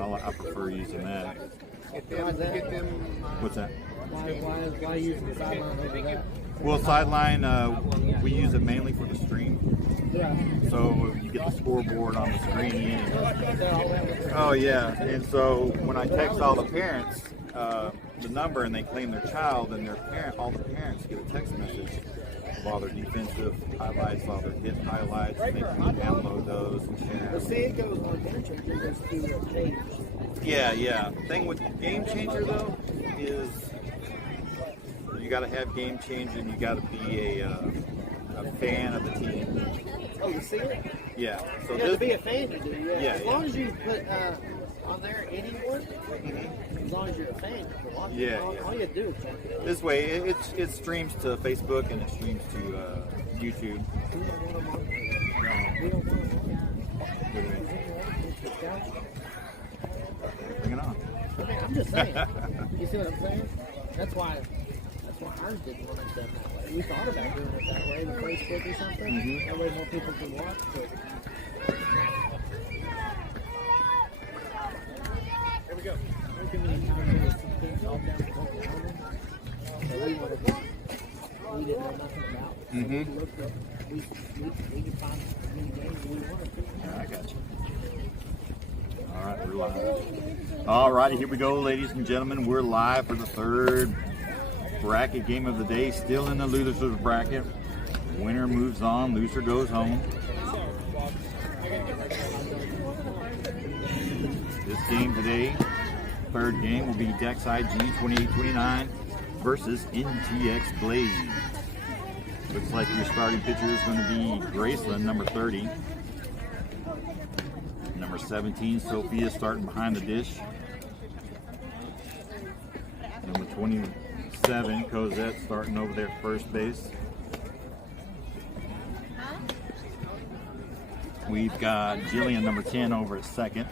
I prefer using that. What's that? Why use the sideline over that? Well, sideline, we use it mainly for the stream. Yeah. So you get the scoreboard on the screen. Oh yeah, and so when I text all the parents the number and they claim their child, and all the parents get a text message of all their defensive highlights, all their hit highlights, and they can download those and share. Well, see, it goes on Game Changer, it goes through a page. Yeah. Thing with Game Changer though is you got to have Game Changer, and you got to be a fan of the team. Oh, you see it? Yeah. So to be a fan, you do. Yeah. As long as you put on there anyone, as long as you're a fan, you can watch it. All you do is check it. This way, it streams to Facebook and it streams to YouTube. Bring it on. I'm just saying. You see what I'm saying? That's why ours didn't want it done that way. We thought about doing it that way with Facebook or something. That way more people can watch. But here we go. We didn't know nothing about it. We looked up. We could find as many games we wanted to. I got you. All right, we're live. All righty, here we go, ladies and gentlemen. We're live for the third bracket game of the day. Still in the losers bracket. Winner moves on, loser goes home. This game today, third game, will be Dex IG 2829 versus NTX Blaze. Looks like your starting pitcher is going to be Graceland, number 30. Number 17, Sophia, starting behind the dish. Number 27, Cosette, starting over there at first base. We've got Jillian, number 10, over at second.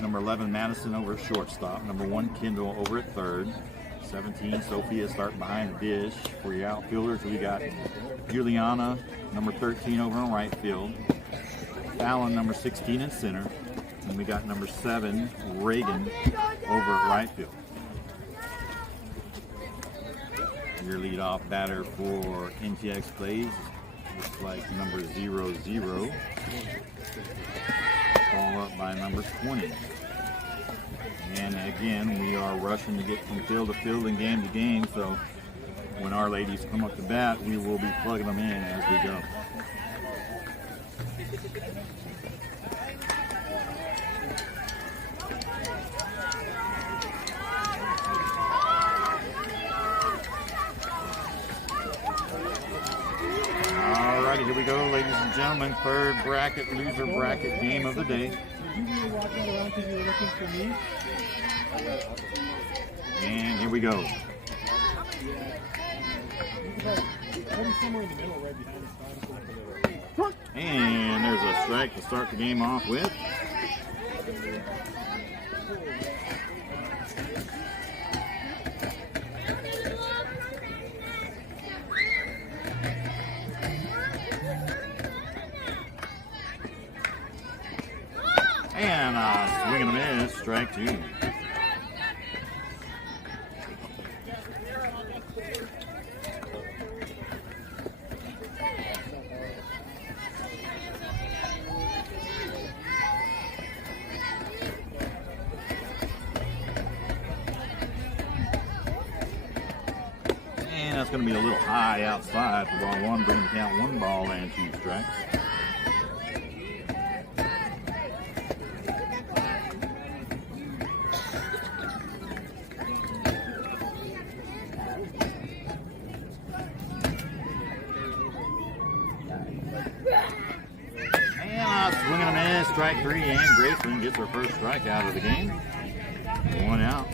Number 11, Madison, over at shortstop. Number 1, Kendall, over at third. 17, Sophia, starting behind the dish. For your outfielders, we got Juliana, number 13, over in right field. Fallon, number 16, in center. And we got number 7, Reagan, over at right field. Your leadoff batter for NTX Blaze looks like number 00, followed up by number 20. And again, we are rushing to get from field to field and game to game, so when our ladies come up to bat, we will be plugging them in as we go. Here we go, ladies and gentlemen. Third bracket, loser bracket game of the day. Did you really walk around because you were looking for me? And here we go. And there's a strike to start the game off with. And swing and a miss, strike 2. And that's going to be a little high outside for ball 1, bringing the count 1 ball and 2 strikes. Swing and a miss, strike 3, and Graceland gets her first strikeout of the game. 1 out.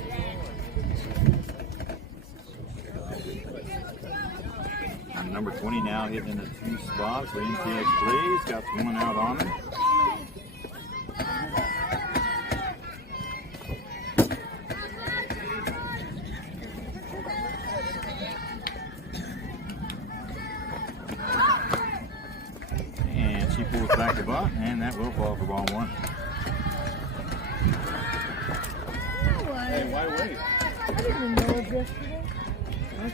And number 20 now hitting in the 2 spots for NTX Blaze. Got 1 out on him. She pulls back the butt, and that will fall for ball 1. Why wait? I didn't even know it was yesterday. Yes.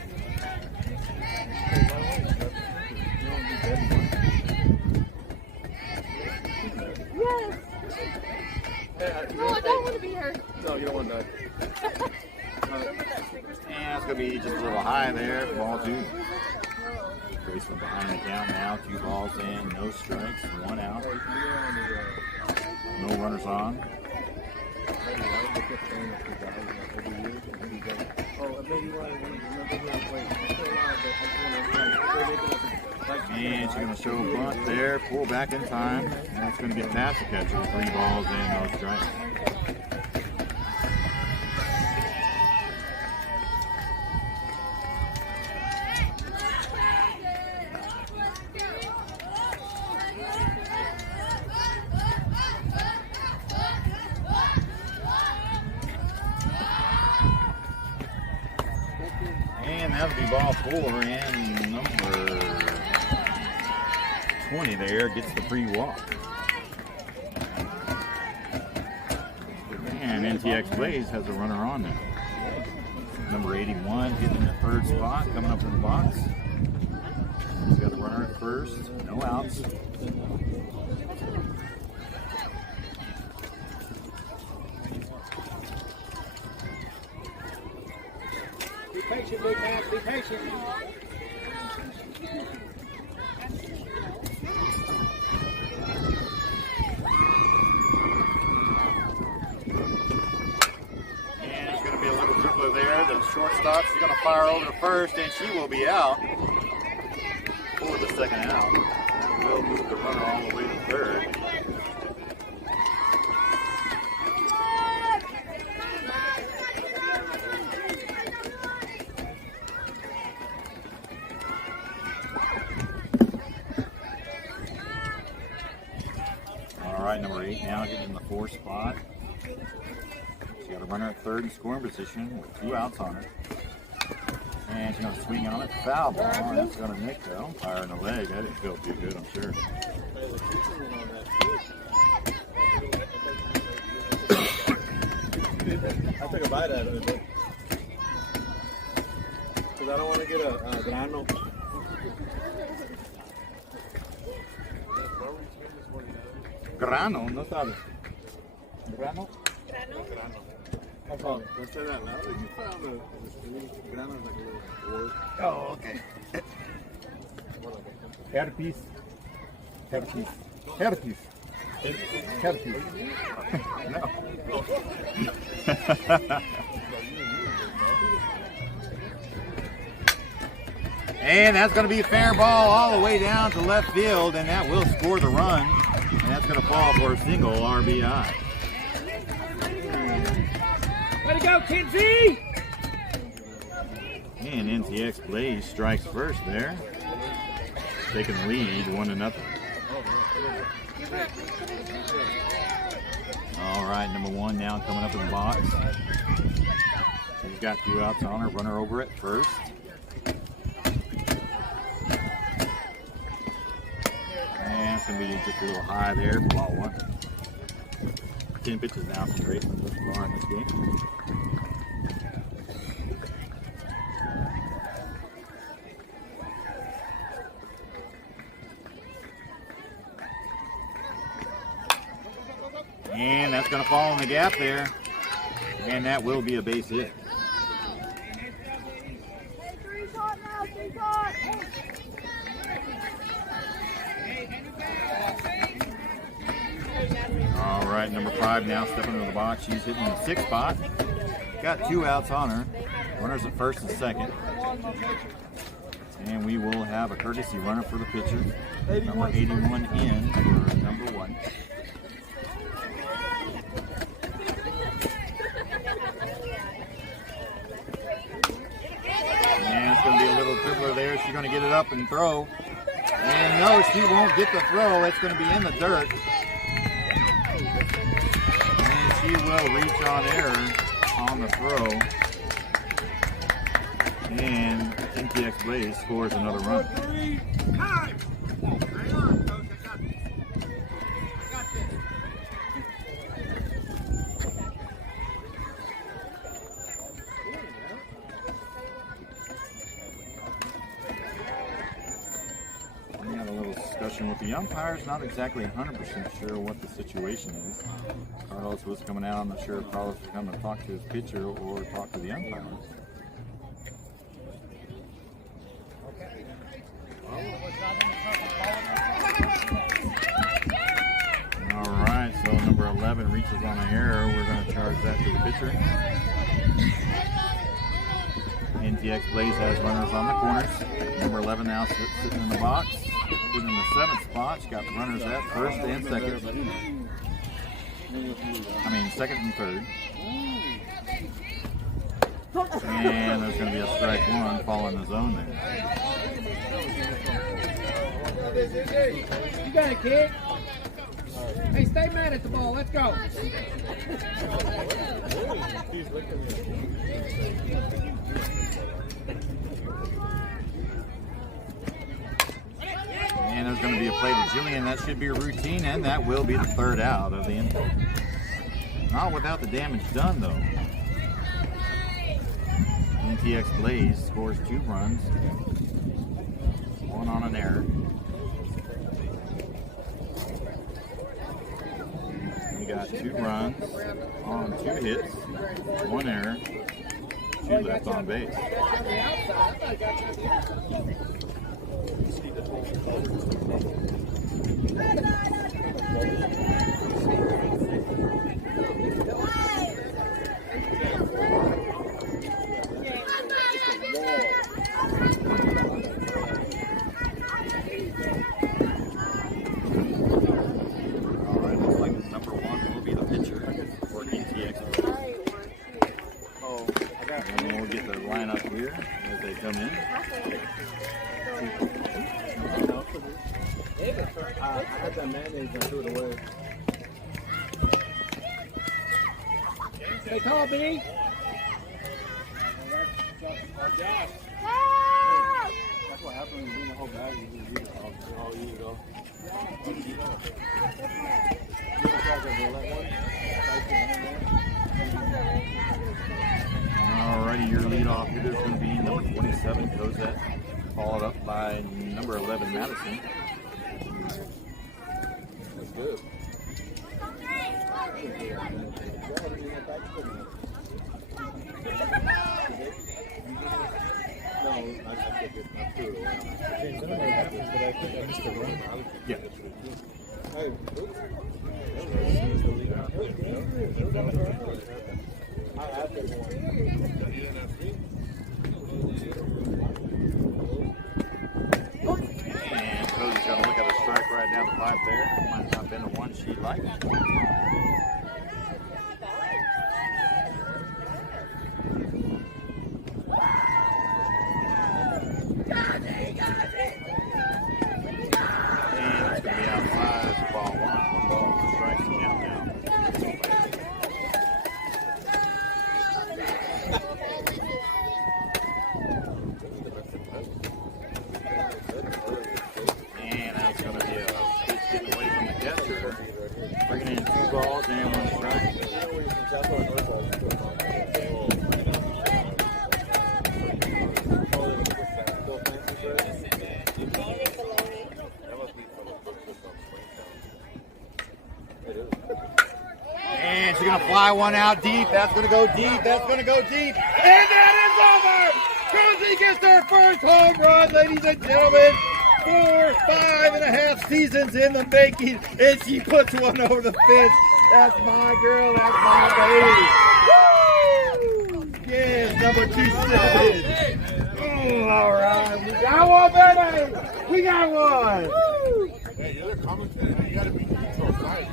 No, I don't want to be her. No, you don't want that. And it's going to be just a little high there. Ball two. Grayson behind the count now. 2 balls in. No strikes. 1 out. No runners on. And she's going to show a bunt there. Pull back in time. And that's going to get past the catcher. 3 balls in. No strikes. And that'll be ball 4, and number 20 there gets the free walk. And NTX Blaze has a runner on now. Number 81 hitting the 3rd spot, coming up in the box. He's got a runner at first, no outs. Be patient, big man. Be patient. And it's going to be a little dribbler there. The shortstop, she's going to fire over to first, and she will be out for the 2nd out. We'll move the runner all the way to 3rd. All right, number 8 now getting in the 4th spot. She's got a runner at 3rd in scoring position with 2 outs on her. And she's going to swing on it. Foul ball. That's going to nick though. Fire in the leg. That didn't feel too good, I'm sure. I took a bite out of it, because I don't want to get a grano. Grano, no sabes. Grano? Let's say that loud. You found the grano is like a little word. Oh, okay. Herpes. Herpes. Herpes. Herpes. No. And that's going to be a fair ball all the way down to left field, and that will score the run. And that's going to fall for a single RBI. Way to go, Kinsey! And NTX Blaze strikes first there. Taking the lead, 1-0. All right, number 1 now coming up in the box. She's got 2 outs on her. Runner over at first. And it's going to be just a little high there for ball 1. 10 pitches now from Grayson thus far in this game. And that's going to fall in the gap there. And that will be a base hit. All right, number 5 now stepping into the box. She's hitting the 6th spot. Got 2 outs on her. Runners at first and second. And we will have a courtesy runner for the pitcher. Number 81 in for number 1. And it's going to be a little dribbler there. She's going to get it up and throw. And no, she won't get the throw. It's going to be in the dirt. And she will reach on error on the throw. And NTX Blaze scores another run. situation with the umpires. Not exactly 100% sure what the situation is. Carlos was coming out. I'm not sure if Carlos was coming to talk to his pitcher or talk to the umpires. All right, so number 11 reaches on an error. We're going to charge that to the pitcher. NTX Blaze has runners on the corners. Number 11 now sitting in the box. Sitting in the 7th spot. She's got runners at first and second. I mean, second and third. And there's going to be a strike one following the zone there. You got it, kid. Hey, stay mad at the ball. Let's go. And there's going to be a play to Jillian. That should be a routine, and that will be the third out of the inning. Not without the damage done, though. NTX Blaze scores 2 runs. 1 on an error. We got 2 runs on 2 hits, 1 error, 2 left on base. And we'll get the lineup here as they come in. I had that mayonnaise and threw it away. Hey, call, B. That's what happens when you bring the whole bag. You just eat it all. You eat it all. You ever tried the roulette one? Alrighty, your leadoff hitter is going to be number 27, Cosette, followed up by number 11, Madison. That's good. No, I threw it away. Yeah. Hey, I asked it more. And Cody's going to look at a strike right down the pipe there. Might not have been the one she liked. And it's going to be outside. It's ball 1. 1 ball, 1 strike to count now. And that's going to be a pitch getting away from the catcher. Bringing in 2 balls and 1 strike. And she's going to fly one out deep. That's going to go deep. That's going to go deep. And that is over! Cozy gets her first home run, ladies and gentlemen. 4, 5.5 seasons in the making, and she puts one over the fence. That's my girl. That's my baby. Woo! Yes, number 27. All right, we got one, baby. We got one. Woo! Hey, you're the commentator. You gotta be neutral, right?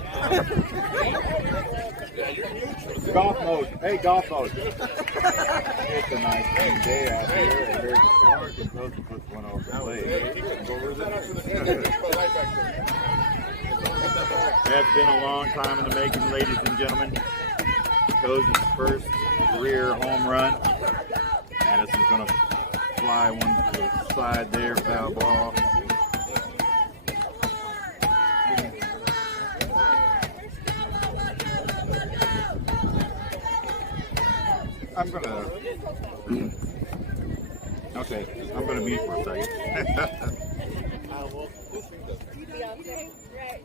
Yeah, you're neutral. Golf mode. Hey, golf mode. It's a nice sunny day out here, and there's a park, and Cozy puts one over the plate. That's been a long time in the making, ladies and gentlemen. Cozy's first career home run. Madison's going to fly one to the side there, foul ball. I'm gonna. Okay, I'm gonna mute for a second. Beyonce. Right.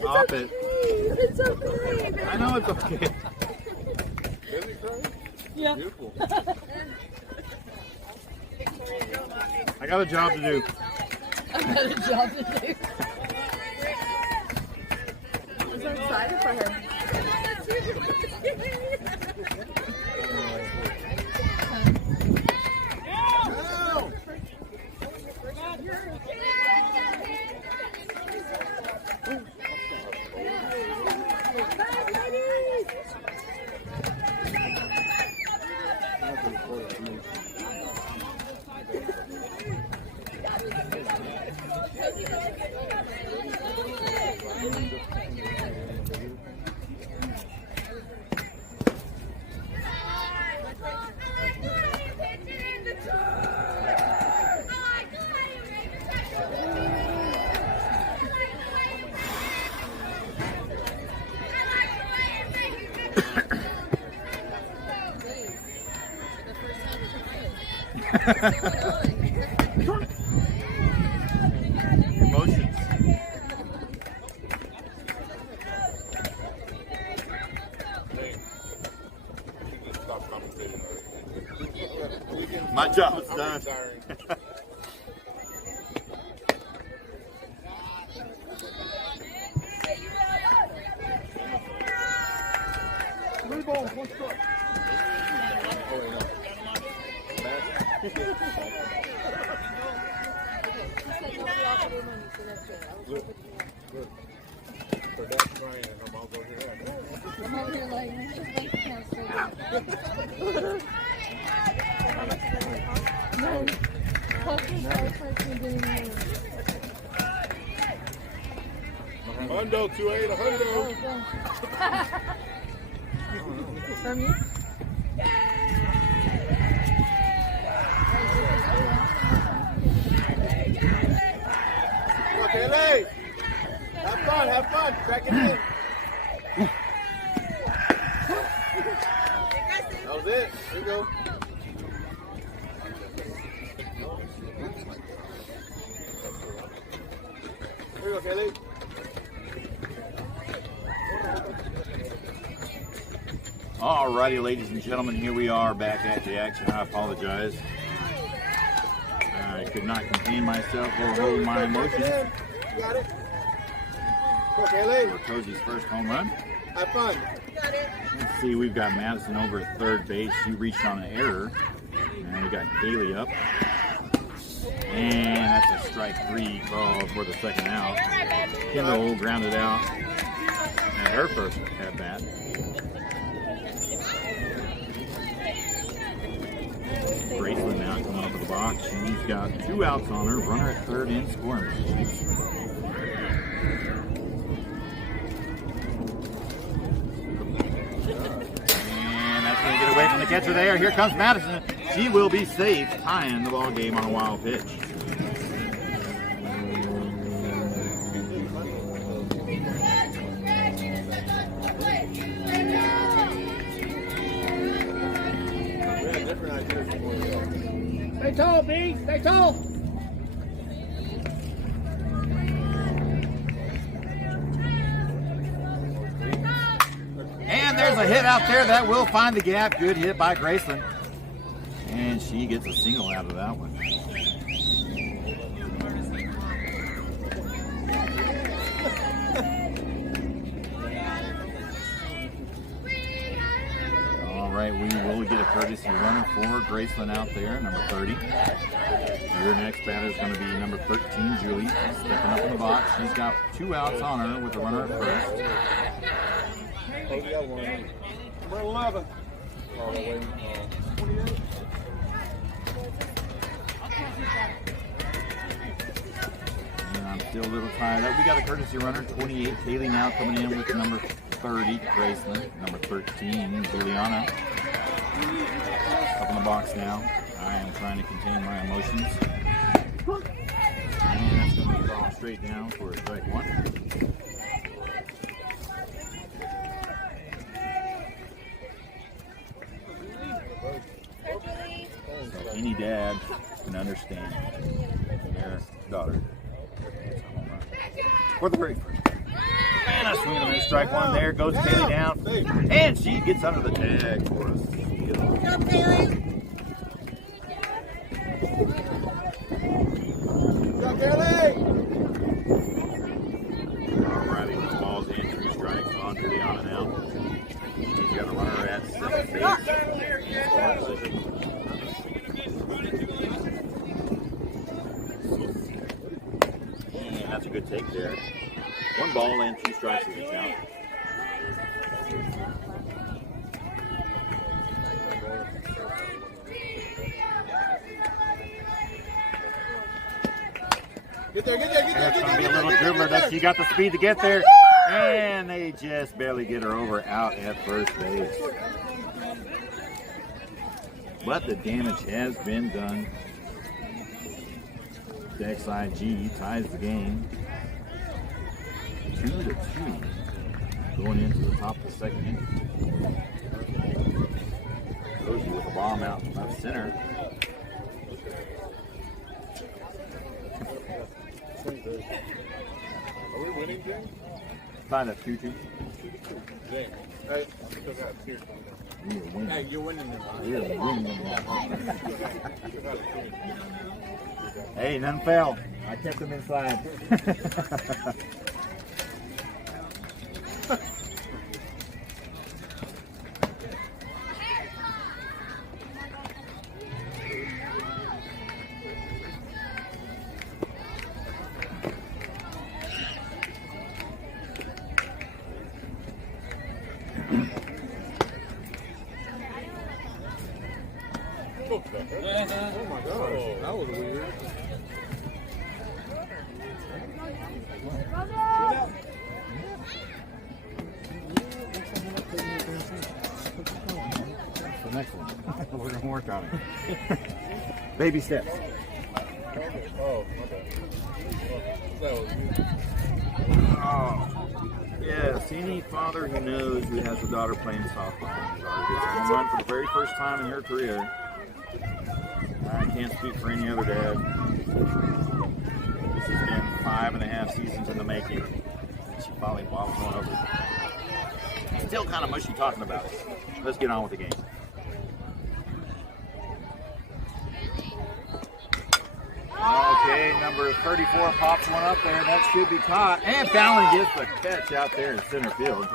Stop it. It's okay. I know it's okay. Is he crying? Yeah. Beautiful. I got a job to do. I got a job to do. I'm so excited for her. Emotions. Stop commentating. My job is done. Look. For that crying, I'm all over here. I'm over here like, no. Hundo, 2-8, a hundo. From you? Okay, Lay. Have fun. Crack it in. That was it. Here you go. Here you go, Kelly. Alrighty, ladies and gentlemen, here we are back at the action. I apologize. I could not contain myself or hold my emotions. You got it. Okay, Lay. For Cozy's first home run. Have fun. Let's see, we've got Madison over at third base. She reached on an error. And we got Kaylee up. And that's a strike 3 call for the second out. Kendall grounded out at her first at bat. Graceland now coming up to the box. She's got 2 outs on her. Runner at third in scoring position. And that's going to get away from the catcher there. Here comes Madison. She will be safe, tying the ball game on a wild pitch. Stay tall, B. Stay tall. And there's a hit out there that will find the gap. Good hit by Graceland. And she gets a single out of that one. All right, we will get a courtesy runner for Graceland out there, number 30. Your next batter is going to be number 13, Julie, stepping up in the box. She's got 2 outs on her with the runner at first. Oh, we got one. Number 11. All the way. 28. I'm still a little tied up. We got a courtesy runner, 28. Kaylee now coming in with number 30, Graceland. Number 13, Juliana. Up in the box now. I am trying to contain my emotions. And that's going to fall straight down for strike one. So any dad can understand their daughter. For the very first time. And a swing and a miss, strike one. There goes Kaylee down. And she gets under the tag for us. Good job, Kaylee. Alrighty, the ball's in, 3 strikes on Juliana now. She's got a runner at second base. Scoring position. And that's a good take there. 1 ball and 2 strikes as a count. Get there, get there, get there. That's going to be a little dribbler. Does she got the speed to get there? And they just barely get her over out at first base. But the damage has been done. XIG ties the game 2-2 going into the top of the second inning. Rosie with a bomb out left center. Are we winning, Jay? Tied at 2-2. Jay, hey, I still got tears coming down. We are winning. Hey, you're winning this one. We are winning. Hey, none fell. I kept them inside. Oh my gosh, that was weird. That's the next one. We're going to work on it. Baby steps. Oh, okay. That was weird. Oh, yes. Any father who knows who has a daughter playing softball, and daughter gets a home run for the very first time in her career. I can't speak for any other dad. This has been 5.5 seasons in the making. And she finally bobbled one over. Still kind of mushy talking about it. Let's get on with the game. Okay, number 34 pops one up there. That should be caught. And Fallon gets the catch out there in center field.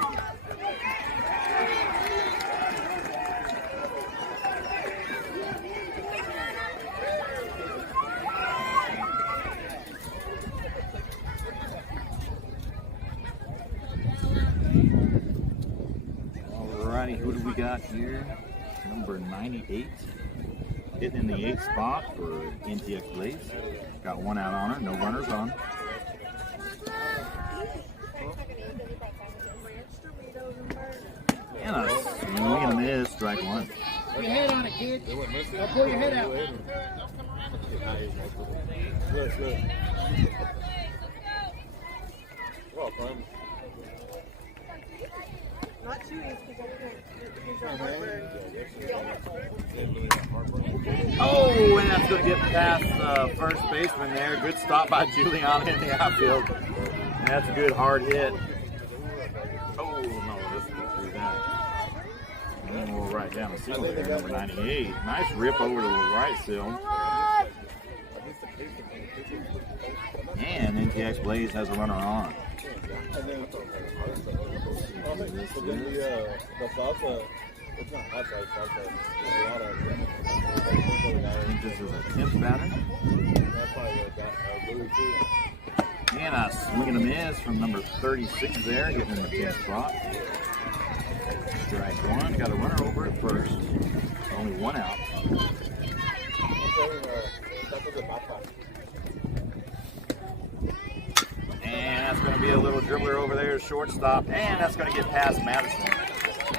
Alrighty, who do we got here? Number 98. Hitting in the 8th spot for NTX Blaze. Got 1 out on her, no runners on. And a swing and a miss, strike 1. Put your head on it, kid. Now pull your head out. Look, look. Well, fun. Not too easy because he's on heartburn. Oh, and that's going to get past first baseman there. Good stop by Juliana in the outfield. And that's a good hard hit. Oh, no, this will do that. And then we'll write down a single there, number 98. Nice rip over to the right still. And NTX Blaze has a runner on. And then, the salsa, it's not hot sauce, salsa. There's a lot of, I think this is a 10th batter. that's probably what got Louis too. And a swing and a miss from number 36 there, getting in the 10th spot. Strike 1, got a runner over at first. Only 1 out. that's going to be a little dribbler over there, shortstop, and that's going to get past Madison.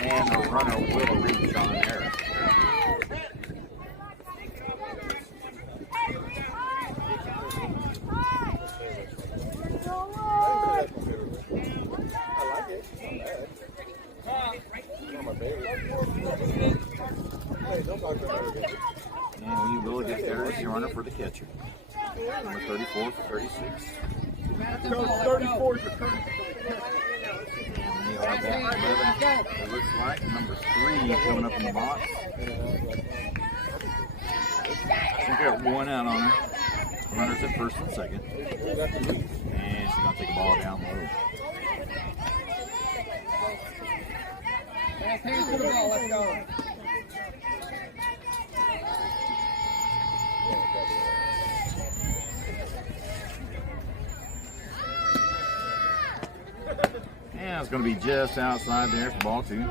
And the runner will reach on there. And we will get there as your runner for the catcher. Number 34 for 36. 34 for 30. And we are back 11. It looks like number 3 coming up in the box. She's got one out on her. Runners at first and second. And she's going to take a ball down low. Hands to the ball, let's go. Yeah, it's going to be just outside there for ball 2.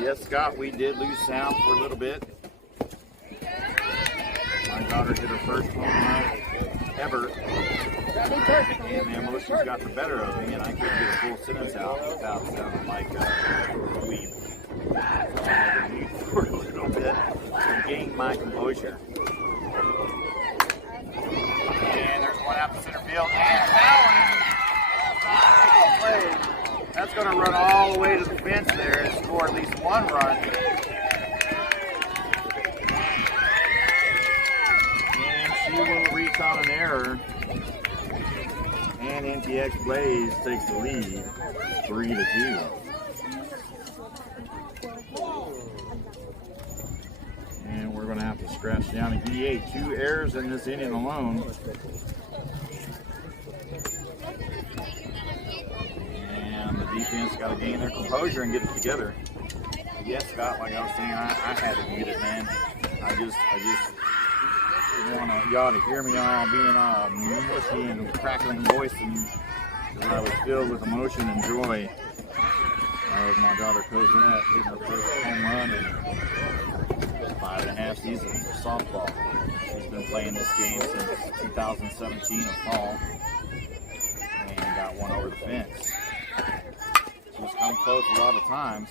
Yes, Scott, we did lose sound for a little bit. My daughter hit her first home run ever. And the emotions got the better of me, and I couldn't get a full sentence out without sounding like a weed. So I had to mute for a little bit to gain my composure. And there's one out to center field, and Fallon! That's going to run all the way to the fence there and score at least one run. And she will reach on an error. And NTX Blaze takes the lead, 3-2. And we're going to have to scratch down a DA. 2 errors in this inning alone. And the defense got to gain their composure and get it together. Yes, Scott, like I was saying, I had to mute it, man. I just want y'all to hear me all being all mushy and crackling voice, and I was filled with emotion and joy. As my daughter Cosette hitting her first home run in 5.5 seasons of softball. She's been playing this game since 2017 of fall and got one over the fence. She's come close a lot of times.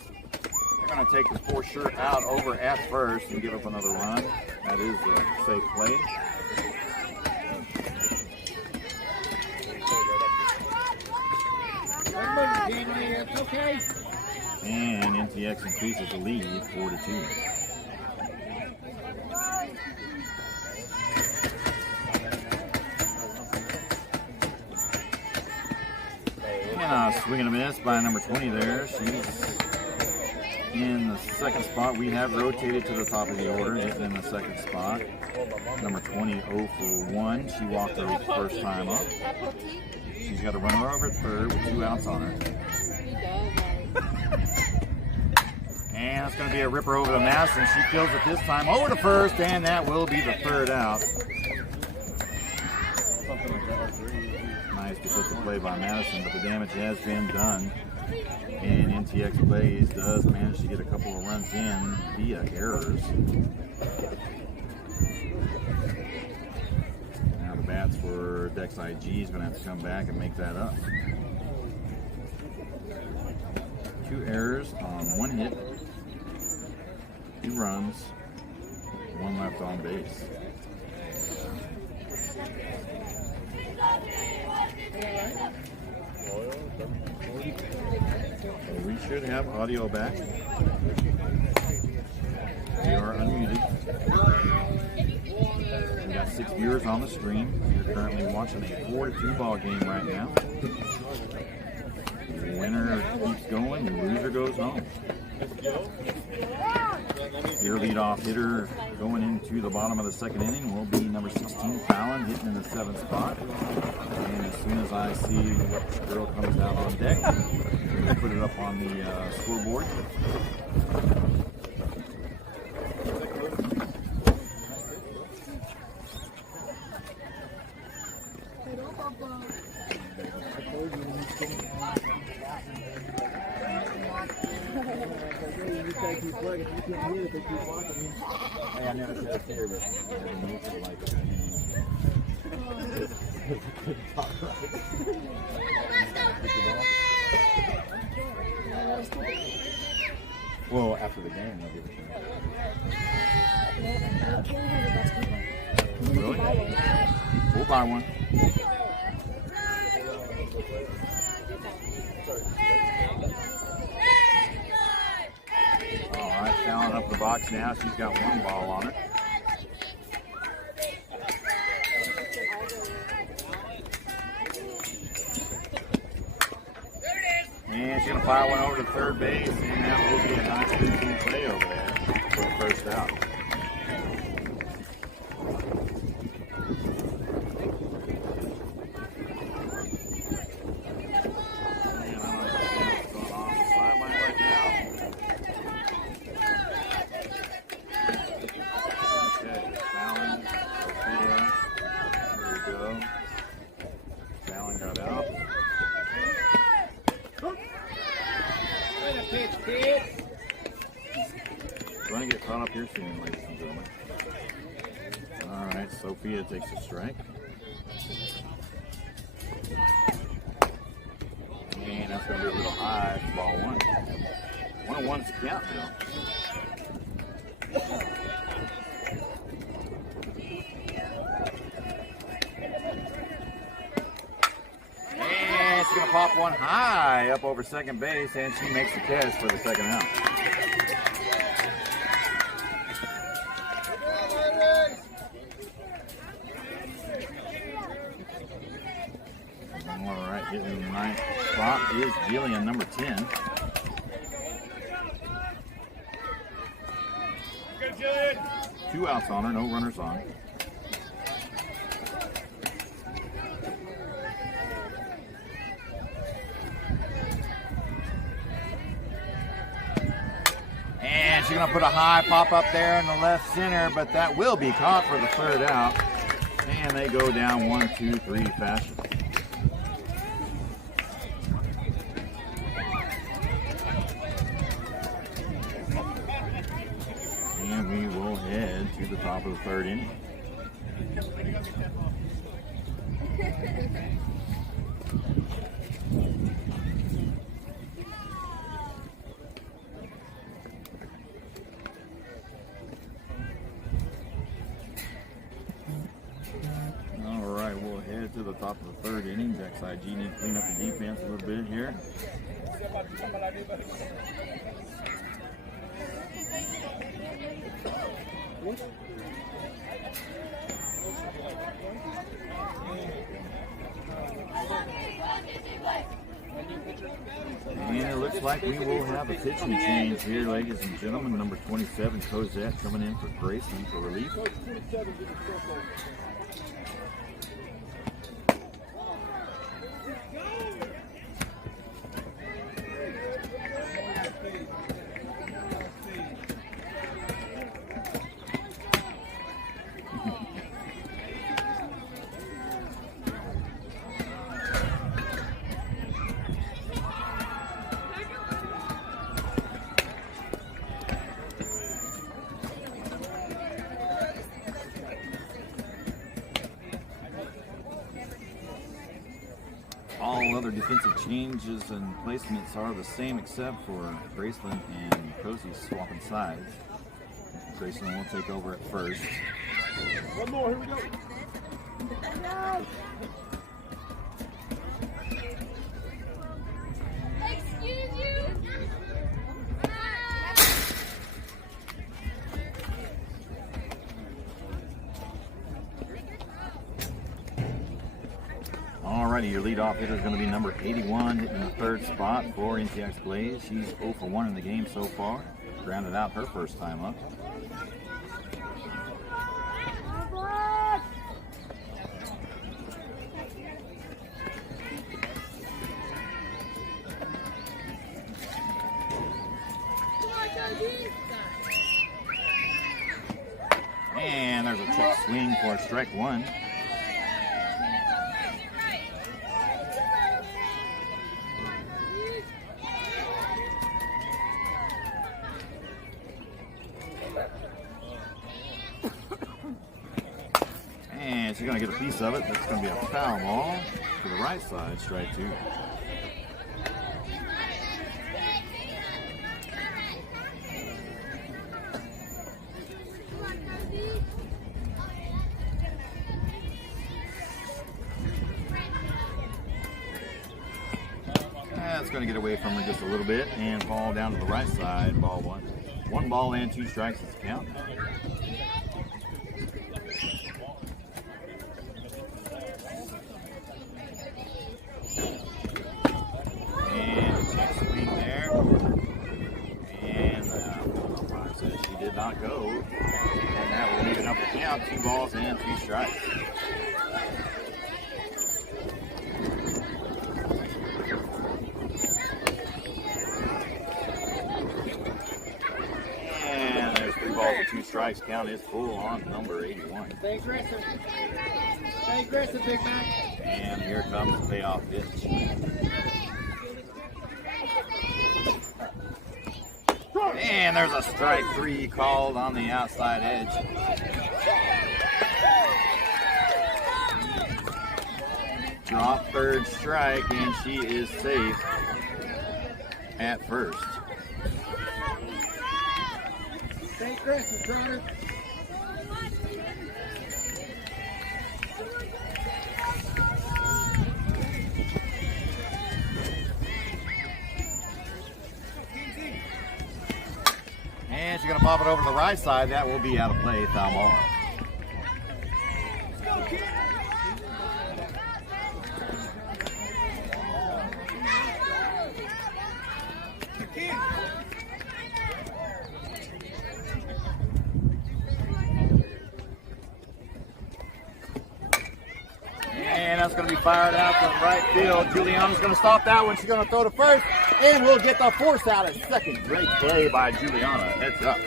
They're going to take this poor shirt out over at first and give up another run. That is a safe play. It's okay. And NTX increases the lead 4-2. And a swing and a miss by number 20 there. She's in the second spot. We have rotated to the top of the order. She's in the second spot. Number 20, 0 for 1. She walked her first time up. She's got a runner over at third with 2 outs on her. And it's going to be a ripper over to Madison. She fills it this time over to first, and that will be the third out. Nice defensive play by Madison, but the damage has been done. And NTX Blaze does manage to get a couple of runs in via errors. Now the bats for Dex IG is going to have to come back and make that up. 2 errors on 1 hit, 2 runs, 1 left on base. So we should have audio back. We are unmuted. We got 6 viewers on the stream. You're currently watching a 4-2 ball game right now. The winner keeps going, the loser goes home. Your leadoff hitter going into the bottom of the second inning will be number 16, Fallon, hitting in the 7th spot. And as soon as I see what girl comes out on deck, we'll put it up on the scoreboard. can't hit it, they keep walking me. Hey, I never said it's here, but I didn't look at it like it. Well, after the game, they'll give it to you. Really? We'll buy one. All right, fouling up the box now. She's got one ball on it. And she's going to fire one over to third base, and that will be a nice 2-2 play over there for the first out. And I don't understand what's going on the sideline right now. Okay, Fallon, Sophia, there we go. Fallon got out. We're going to get caught up here soon, ladies and gentlemen. All right, Sophia takes a strike. And that's going to be a little high for ball one. 1-1's the count now. And she's going to pop one high up over second base, and she makes the catch for the second out. All right, hitting in the ninth spot is Jillian, number 10. Two outs on her, no runners on. And she's going to put a high pop up there in the left center, but that will be caught for the third out. And they go down 1-2-3 fashion. And we will head to the top of the third inning. All right, we'll head to the top of the third inning. XIG need to clean up the defense a little bit here. And it looks like we will have a pitching change here, ladies and gentlemen. Number 27, Cosette, coming in for Gracie for relief. All other defensive changes and placements are the same except for Graceland and Cozy swapping sides. Graceland will take over at first. One more, here we go. Excuse you. Alrighty, your leadoff hitter is going to be number 81, hitting the third spot for NTX Blaze. She's 0 for 1 in the game so far. Grounded out her first time up. And there's a check swing for strike one. she's going to get a piece of it. That's going to be a foul ball to the right side, strike 2. That's going to get away from her just a little bit and fall down to the right side, ball 1. 1 ball and 2 strikes is the count. And check swing there. And umpire says she did not go. And that will even up the count. 2 balls and 2 strikes. And there's 3 balls and 2 strikes. Count is full on number 81. Stay aggressive. Stay aggressive, Big Mac. And here comes the payoff pitch. And there's a strike 3 called on the outside edge. Drop 3rd strike, and she is safe at first. Stay aggressive, Trotter. And she's going to pop it over to the right side. That will be out of play, foul ball. And that's going to be fired out to the right field. Juliana's going to stop that one. She's going to throw to first. And we'll get the force out at second. Great play by Juliana. Heads up.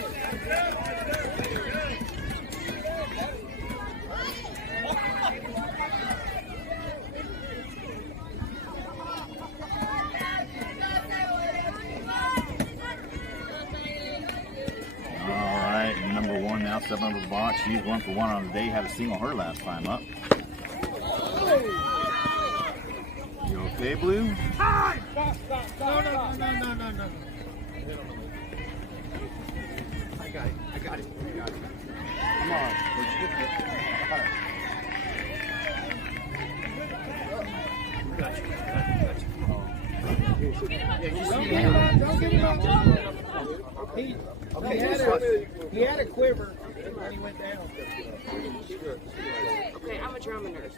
All right, number 1 now, 7 under the box. She's 1 for 1 on the day. Had a single her last time up. You okay, Blue? No. I got it. Come on. Let's get it. He had a quiver and he went down. Okay, I'm a German nurse.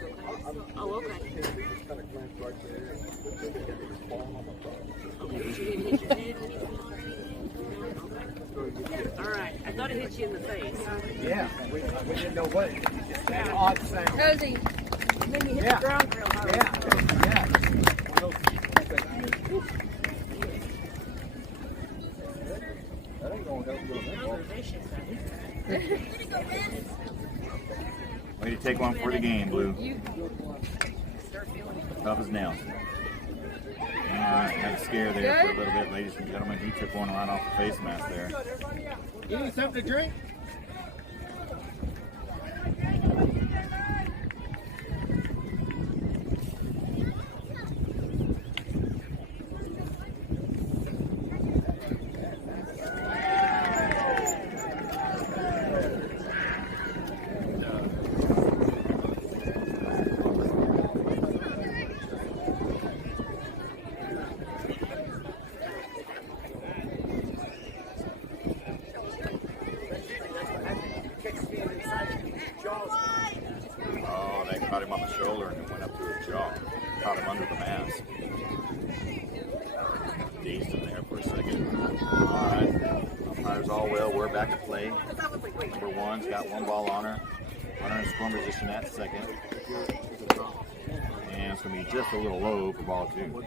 Oh, okay. Okay, did you hit your head when you fell? Okay. All right, I thought it hit you in the face. Yeah, we didn't know what. It just made an odd sound. Cozy. And then you hit the ground real hard. Yeah. That ain't gonna help you on that ball. Way to take one for the game, Blue. Tough as nails. All right, had a scare there for a little bit, ladies and gentlemen. He took one right off the face mask there. You need something to drink? Oh, they caught him on the shoulder and it went up to his jaw. Caught him under the mask. Dazed him there for a second. All right, umpires all well. We're back to play. Number 1's got 1 ball on her. Runner in scoring position at second. And it's going to be just a little low for ball 2.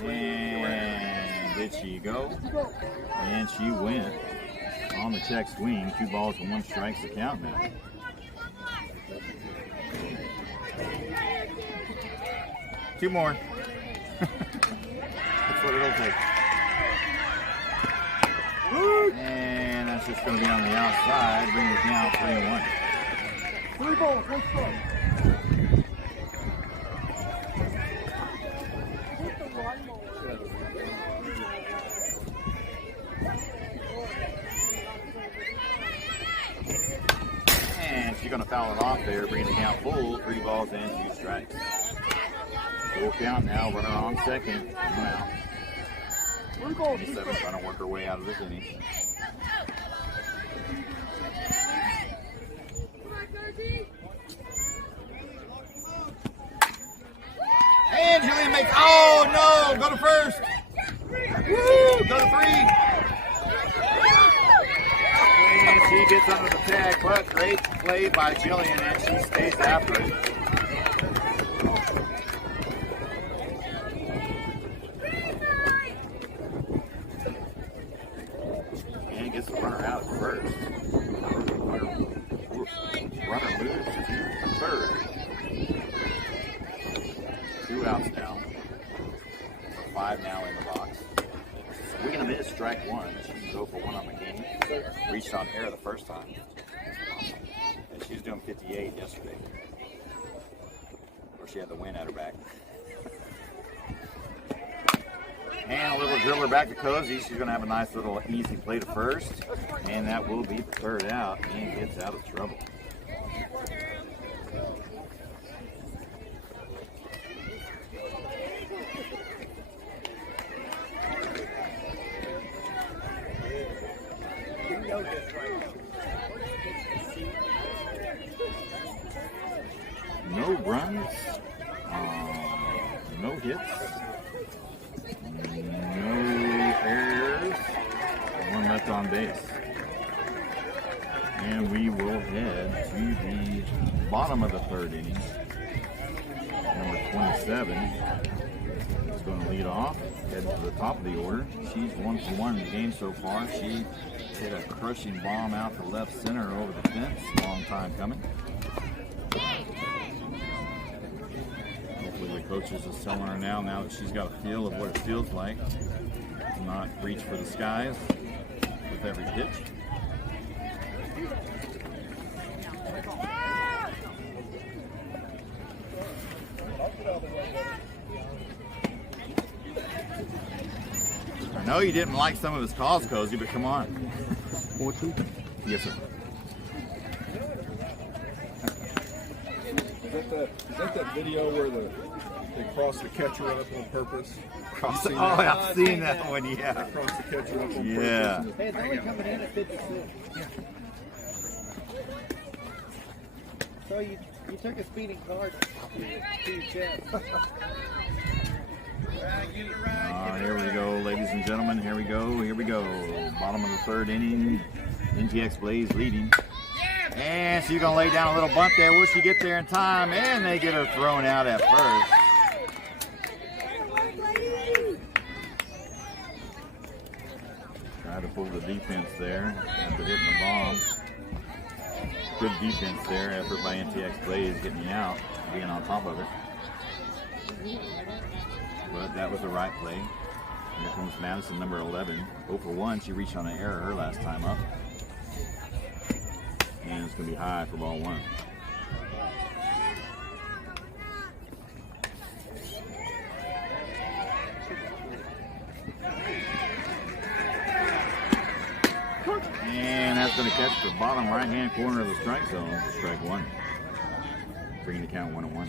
And did she go? And she went on the check swing. 2 balls and 1 strike's the count now. Two more. That's what it'll take. And that's just going to be on the outside, bringing it down 3-1. 3 balls, 1 strike. And she's going to foul it off there, bringing the count full, 3 balls and 2 strikes. Full count now, runner on second, 1 out. 27 trying to work her way out of this inning. And Julian makes, oh no, go to first. Woo, go to 3. And she gets under the tag, but great play by Jillian, and she stays after it. And gets the runner out at first. Runner moves to third. 2 outs now. 5 now in the box. We're going to miss strike 1. She can go for 1 on the game. Reached on air the first time. And she was doing 58 yesterday. Or she had the win at her back. And a little driller back to Cozy. She's going to have a nice little easy play to first. And that will be the 3rd out. And gets out of trouble. No runs, no hits, no errors, 1 left on base. And we will head to the bottom of the 3rd inning. Number 27 is going to lead off, heading to the top of the order. She's 1 for 1 in the game so far. She hit a crushing bomb out to left center over the fence. Long time coming. Hopefully the coaches is telling her now that she's got a feel of what it feels like to not reach for the skies with every pitch. I know you didn't like some of his calls, Cozy, but come on. 14? Yes, sir. Is that that video where they cross the catcher up on purpose? Oh, I've seen that one, yeah. They cross the catcher up on Yeah. purpose. Hey, it's only coming in at 56. So you took a speeding car to your chest. Here we go, ladies and gentlemen. Here we go. Here we go. Bottom of the 3rd inning. NTX Blaze leading. And she's going to lay down a little bunt there. Will she get there in time? And they get her thrown out at first. Try to pull the defense there after hitting the bomb. Good defense there. Effort by NTX Blaze getting you out, being on top of it. But that was the right play. Here comes Madison, number 11. 0 for 1. She reached on an error her last time up. And it's going to be high for ball 1. And that's going to catch the bottom right-hand corner of the strike zone for strike 1. Bringing the count 1-1.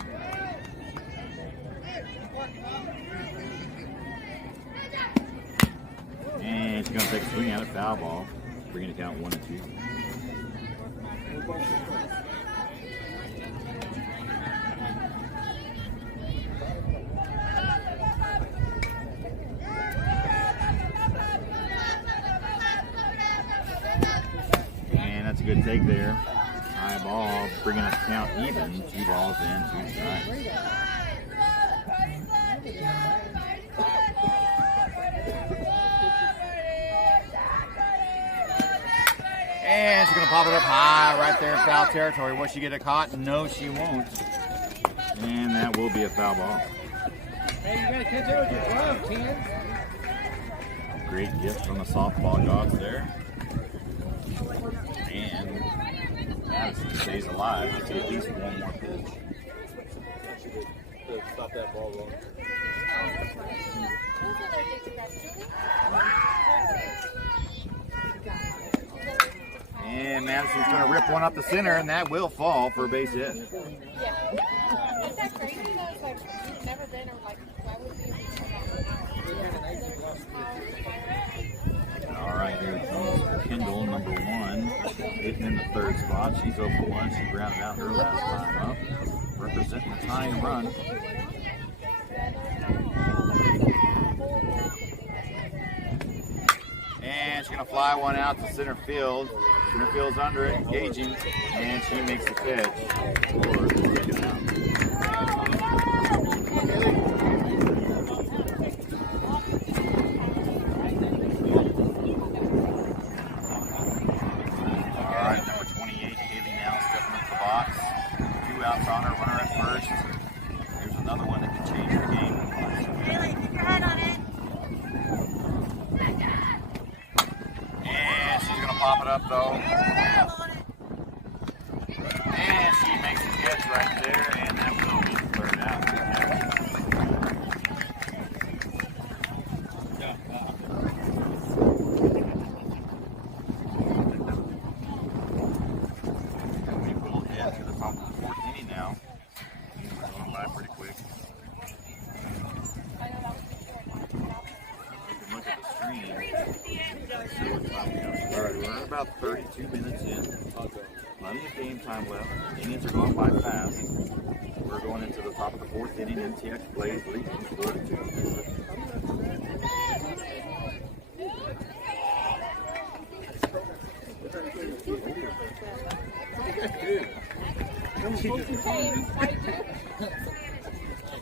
And she's going to take a swing at it, foul ball, bringing the count 1-2. And that's a good take there. High ball, bringing us count even, 2 balls and 2 strikes. And she's going to pop it up high right there in foul territory. Will she get it caught? No, she won't. And that will be a foul ball. Hey, you gotta catch up with your glove, Ken. Great gift from the softball gods there. And Madison stays alive to at least one more pitch. To stop that ball rolling. And Madison's going to rip one up the center, and that will fall for a base hit. Yeah. Is that crazy though? It's like you've never been or like why would you? All right, here comes Kendall, number 1, hitting in the third spot. She's over 1. She grounded out her last time up, representing the tying run. And she's going to fly one out to center field. Center field's under it, engaging, and she makes the catch. All right, number 28, Haley now stepping up the box. 2 outs on her, runner at first. Here's another one that can change the game. Haley, keep your head on it. And she's going to pop it up, though. And she makes the catch right there, and that will be the third out. We will head to the top of the 4th inning now. We're going by pretty quick. You can look at the screen. See what time we are. All right, we're about 32 minutes in. Plenty of game time left. Innings are going by fast. We're going into the top of the 4th inning. NTX Blaze leading 4-2.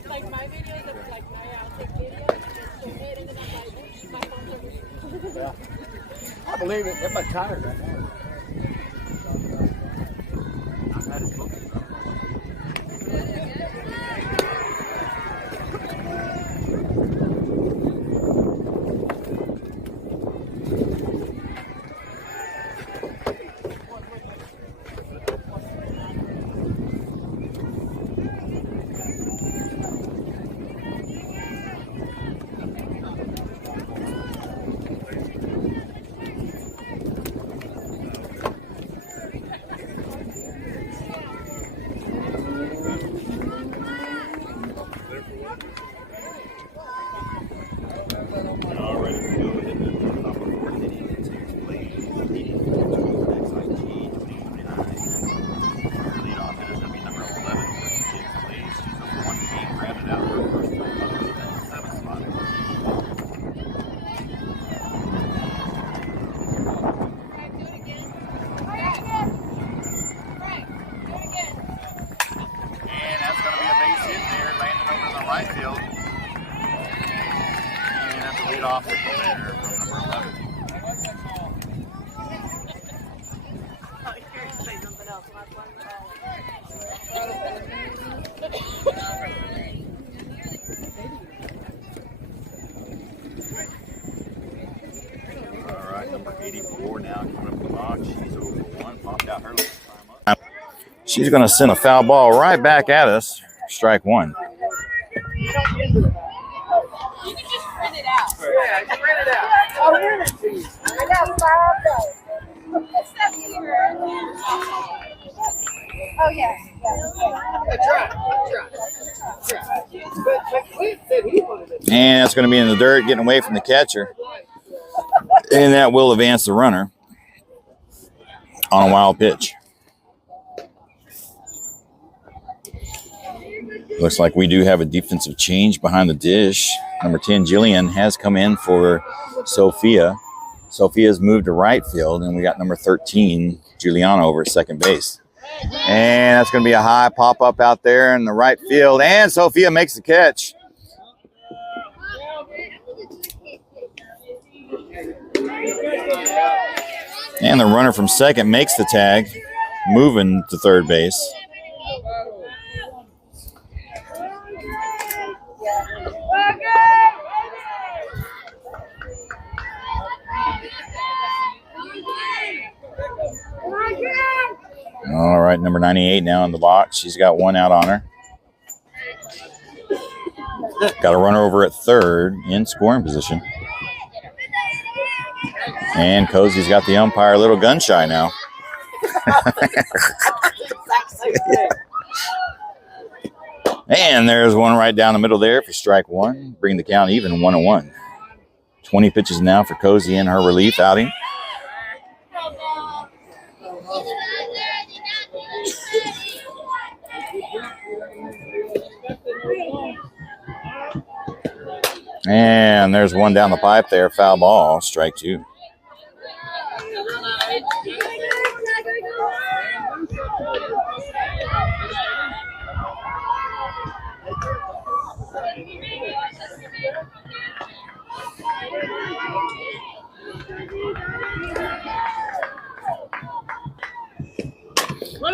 Like my videos of like I'll take videos and show it and then I'm like my phone's over here. I believe it. They're my tires right now. All ready to go ahead and the top of the 4th inning. NTX Blaze leading 4-2 XIG 2029. Lead off hitter is going to be number 11 for NTX Blaze. She's over 1 game, grounded out her first time up in the 7th spot. And that's going to be a base hit there, landing over in the right field. And that's a lead off there from number 11. Oh, you're going to say something else. My phone. All right, number 84 now coming up the box. She's over 1, popped out her last time up. She's going to send a foul ball right back at us. Strike 1. You can just print it out. Yeah, just print it out. I'll print it to you. I got 5 days. It's up here. Oh, yeah. And that's going to be in the dirt, getting away from the catcher. And that will advance the runner on a wild pitch. Looks like we do have a defensive change behind the dish. Number 10, Jillian, has come in for Sophia. Sophia's moved to right field, and we got number 13, Juliana, over at second base. And that's going to be a high pop-up out there in the right field, and Sophia makes the catch. And the runner from second makes the tag, moving to third base. All right, number 98 now in the box. She's got one out on her. Got a runner over at third in scoring position. And Cozy's got the umpire a little gun shy now. And there's one right down the middle there for strike one. Bring the count even 1-1. 20 pitches now for Cozy in her relief outing. And there's one down the pipe there. Foul ball, strike two.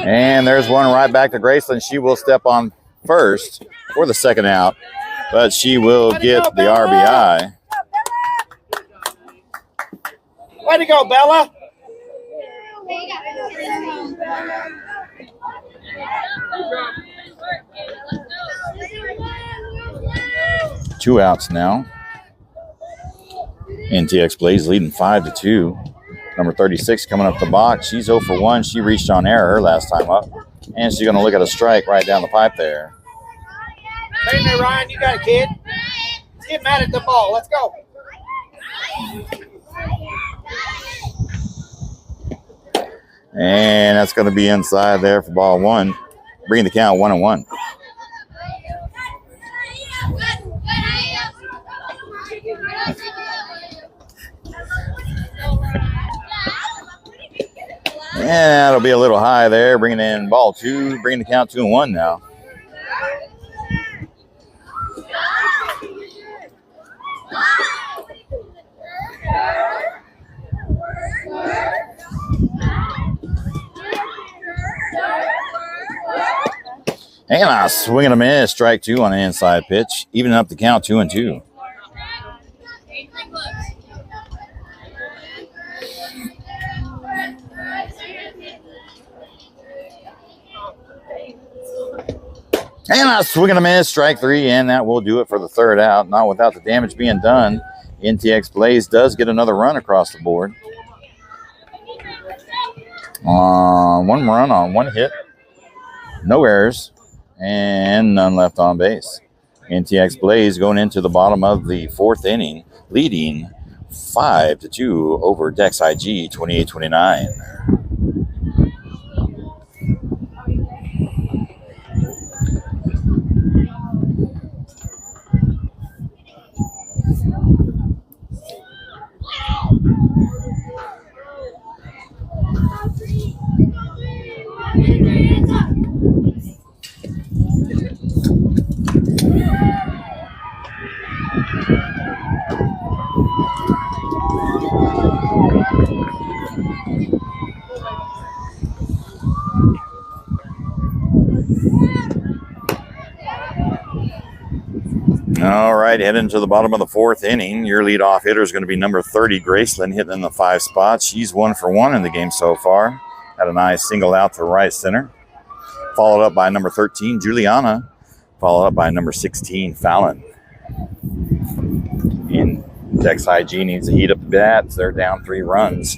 And there's one right back to Graceland. She will step on first for the second out, but she will get the RBI. Way to go, Bella. Two outs now. NTX Blaze leading 5-2. Number 36 coming up the box. She's 0 for 1. She reached on error last time up. And she's going to look at a strike right down the pipe there. Hey there, Ryan. You got a kid. Let's get mad at the ball. Let's go. And that's going to be inside there for ball one. Bringing the count 1-1. And that'll be a little high there. Bringing in ball two. Bringing the count 2-1 now. And a swing and a miss. Strike two on an inside pitch. Evening up the count 2-2. And a swing and a miss, strike three, and that will do it for the third out. Not without the damage being done. NTX Blaze does get another run across the board. One run on one hit. No errors, and none left on base. NTX Blaze going into the bottom of the fourth inning, leading 5-2 over Dex IG 28-29. All right, heading to the bottom of the fourth inning. Your leadoff hitter is going to be number 30, Graceland, hitting in the 5 spot. She's 1 for 1 in the game so far. Had a nice single out to right center. Followed up by number 13, Juliana. Followed up by number 16, Fallon. In Dex IG needs to heat up the bats. They're down 3 runs.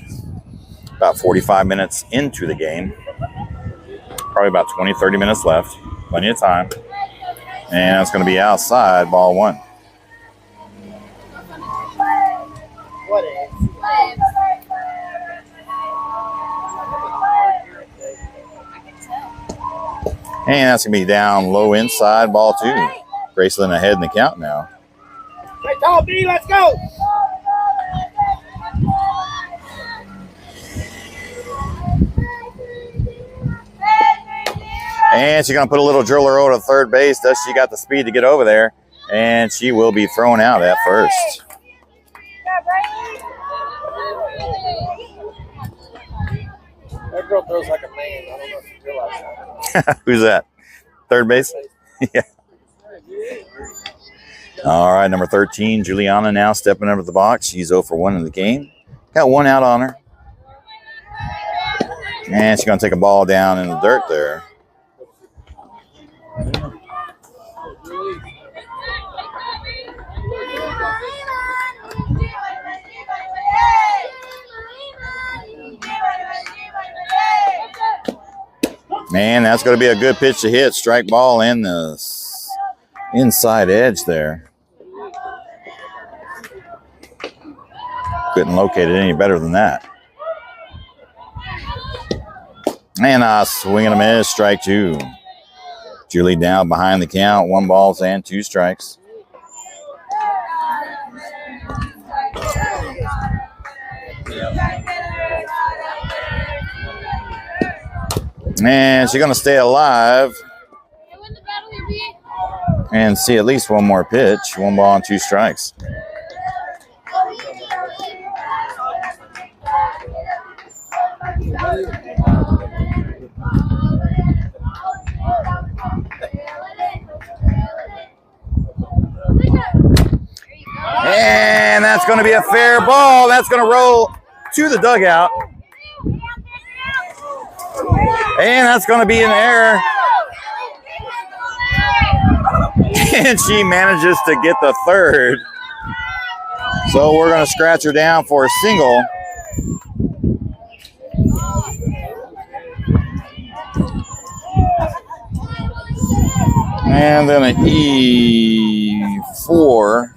About 45 minutes into the game. Probably about 20, 30 minutes left. Plenty of time. And it's going to be outside, ball one. What is? And that's going to be down low inside, ball two. Graceland ahead in the count now. Hey, Tom B, let's go. And she's going to put a little driller over to third base. Does she got the speed to get over there? And she will be thrown out at first. That girl throws like a man. I don't know if you realize that. Who's that? Third base? Yeah. All right, number 13, Juliana now stepping up to the box. She's 0 for 1 in the game. Got one out on her. And she's going to take a ball down in the dirt there. Man, that's going to be a good pitch to hit. Strike ball in the inside edge there. Couldn't locate it any better than that. And a swing and a miss, strike two. Julie down behind the count, 1 balls and 2 strikes. And she's going to stay alive and see at least one more pitch. 1 ball and 2 strikes. And that's going to be a fair ball. That's going to roll to the dugout. And that's going to be an error. And she manages to get the third. So we're going to scratch her down for a single. And then an E4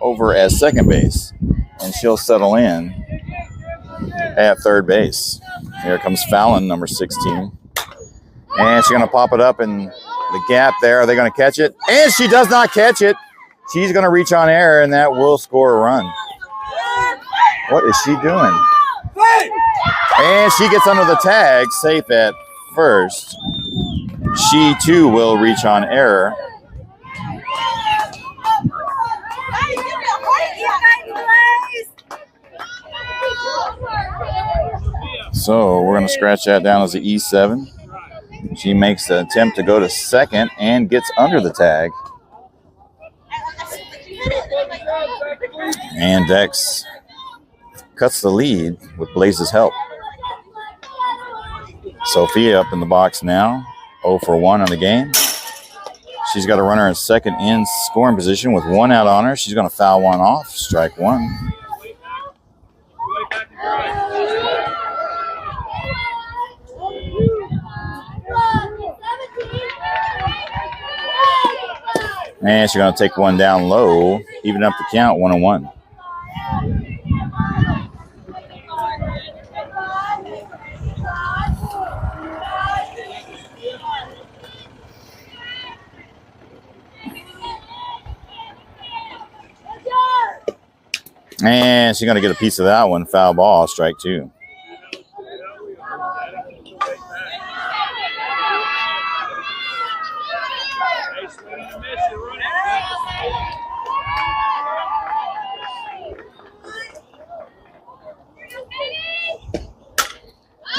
over at second base. And she'll settle in at third base. Here comes Fallon, number 16. And she's going to pop it up in the gap there. Are they going to catch it? And she does not catch it. She's going to reach on air, and that will score a run. What is she doing? And she gets under the tag, safe at first. She, too, will reach on error. So we're going to scratch that down as an E7. She makes the attempt to go to second and gets under the tag. And Dex cuts the lead with Blaze's help. Sophia up in the box now, 0 for 1 on the game. She's got a runner in second in scoring position with 1 out on her. She's going to foul 1 off, strike 1. And she's going to take 1 down low, even up the count, 1-1. And she's going to get a piece of that one, foul ball, strike 2.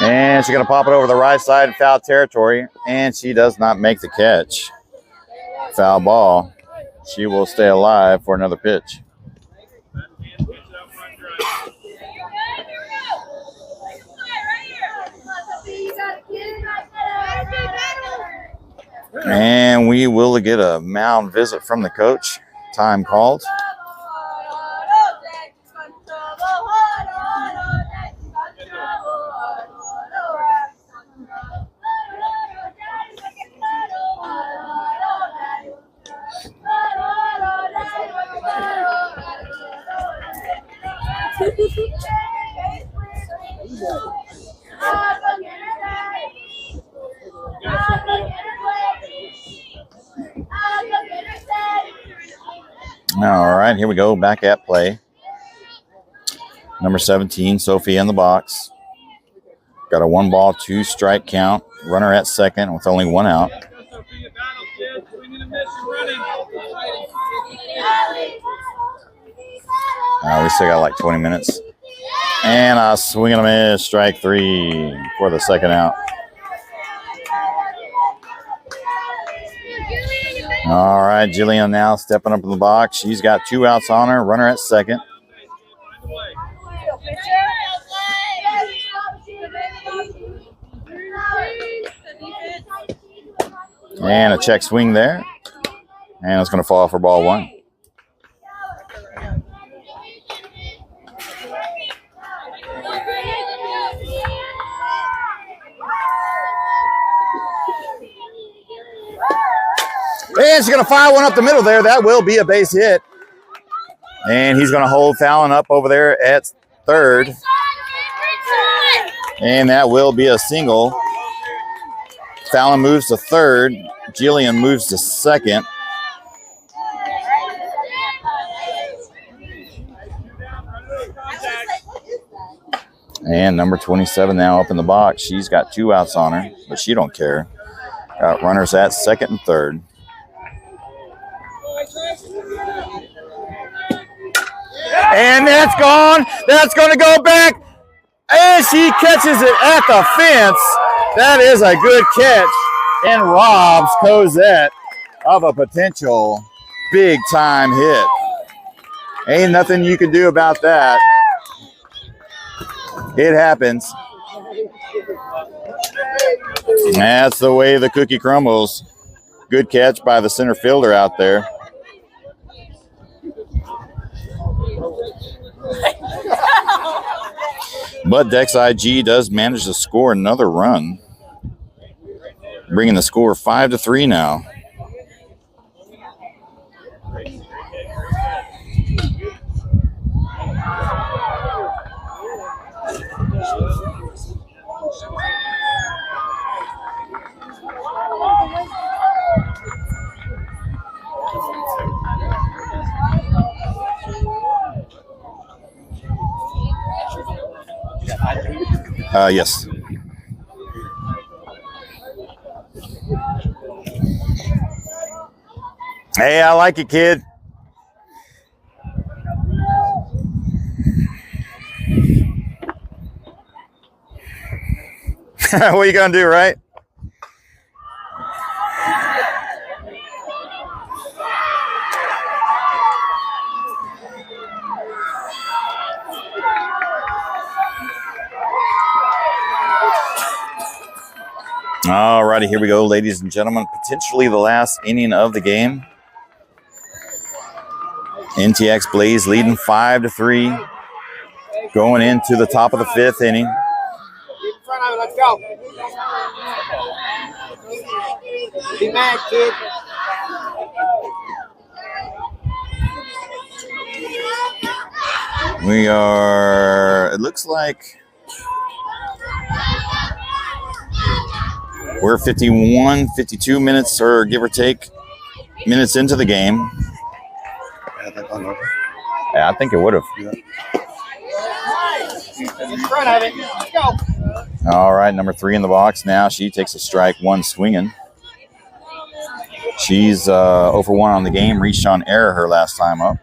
And she's going to pop it over the right side in foul territory, and she does not make the catch. Foul ball. She will stay alive for another pitch. And we will get a mound visit from the coach. Time called. All right, here we go. Back at play. Number 17, Sophie in the box. Got a 1 ball, 2 strike count. Runner at second with only 1 out. We still got like 20 minutes. And a swing and a miss, strike 3 for the second out. All right, Jillian now stepping up in the box. She's got 2 outs on her, runner at second. And a check swing there. And it's going to fall for ball one. And she's going to fire one up the middle there. That will be a base hit. And he's going to hold Fallon up over there at third. And that will be a single. Fallon moves to third. Jillian moves to second. And number 27 now up in the box. She's got 2 outs on her, but she don't care. Got runners at second and third. And that's gone. That's going to go back. And she catches it at the fence. That is a good catch and robs Cosette of a potential big-time hit. Ain't nothing you can do about that. It happens. That's the way the cookie crumbles. Good catch by the center fielder out there. But Dex IG does manage to score another run, bringing the score 5-3 now. Yes. Hey, I like it, kid. What are you gonna do, right? All righty, here we go, ladies and gentlemen. Potentially the last inning of the game. NTX Blaze leading 5-3, going into the top of the 5th inning. Let's go. Be mad, kid. We are, it looks like we're 51, 52 minutes, or give or take, minutes into the game. Yeah, I think it would have. In front of it. Let's go. All right, number 3 in the box now. She takes a strike, 1 swinging. She's 0 for 1 on the game. Reached on error her last time up.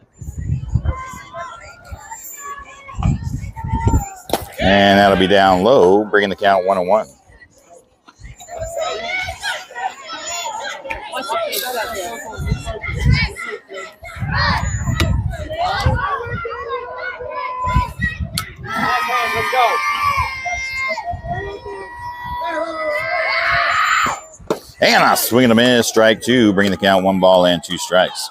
And that'll be down low, bringing the count 1-1. Let's go. And a swing and a miss, strike 2, bringing the count 1 ball and 2 strikes.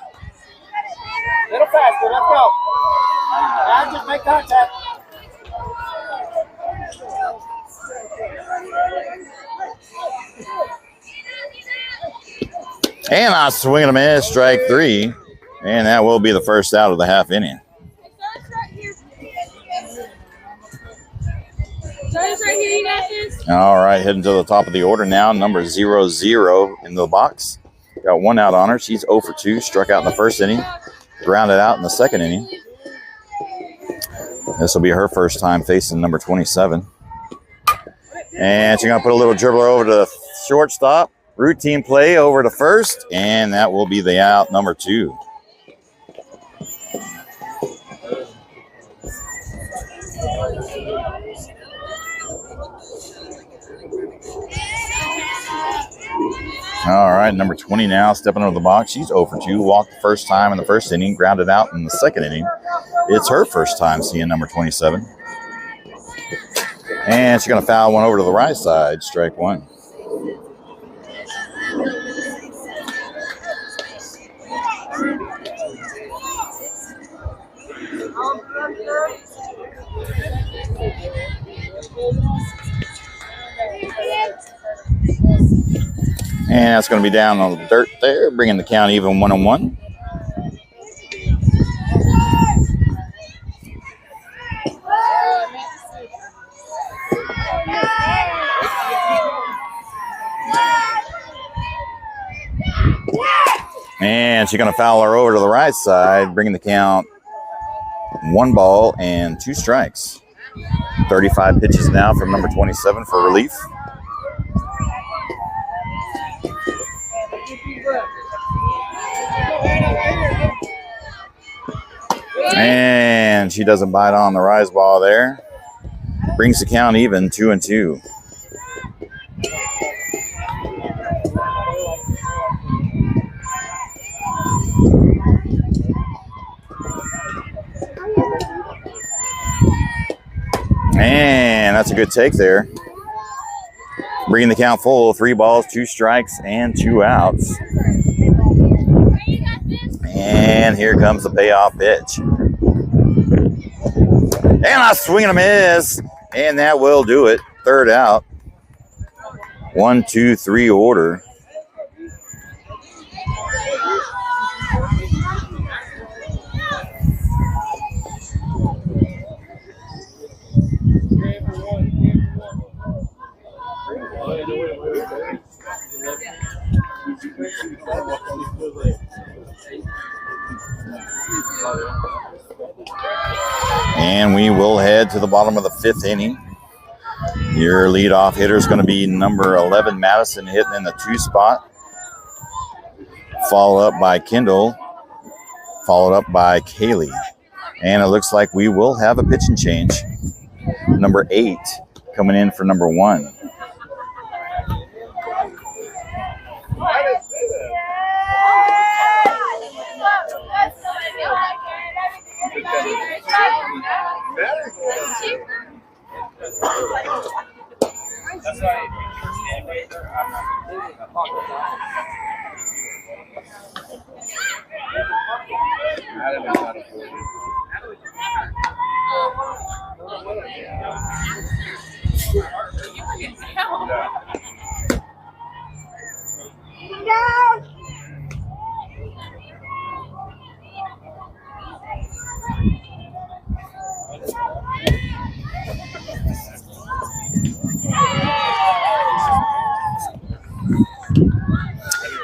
Little faster. Let's go. Now just make contact. And a swing and a miss, strike 3. And that will be the first out of the half inning. All right, heading to the top of the order now. Number 0-0 in the box. Got 1 out on her. She's 0 for 2. Struck out in the first inning. Grounded out in the second inning. This will be her first time facing number 27. And she's going to put a little dribbler over to the shortstop. Routine play over to first. And that will be the out, number 2. All right, number 20 now stepping over the box. She's 0 for 2. Walked the first time in the first inning. Grounded out in the second inning. It's her first time seeing number 27. And she's going to foul one over to the right side. Strike 1. And that's going to be down on the dirt there, bringing the count even 1-1. And she's going to foul her over to the right side, bringing the count 1 ball and 2 strikes. 35 pitches now from number 27 for relief. And she doesn't bite on the rise ball there. Brings the count even 2-2. And that's a good take there. Bringing the count full, 3 balls, 2 strikes, and 2 outs. And here comes the payoff pitch. And a swing and a miss. And that will do it. 3rd out. 1, 2, 3 order. And we will head to the bottom of the 5th inning. Your leadoff hitter is going to be number 11, Madison, hitting in the 2 spot. Followed up by Kendall. Followed up by Kaylee. And it looks like we will have a pitching change. Number 8 coming in for number 1.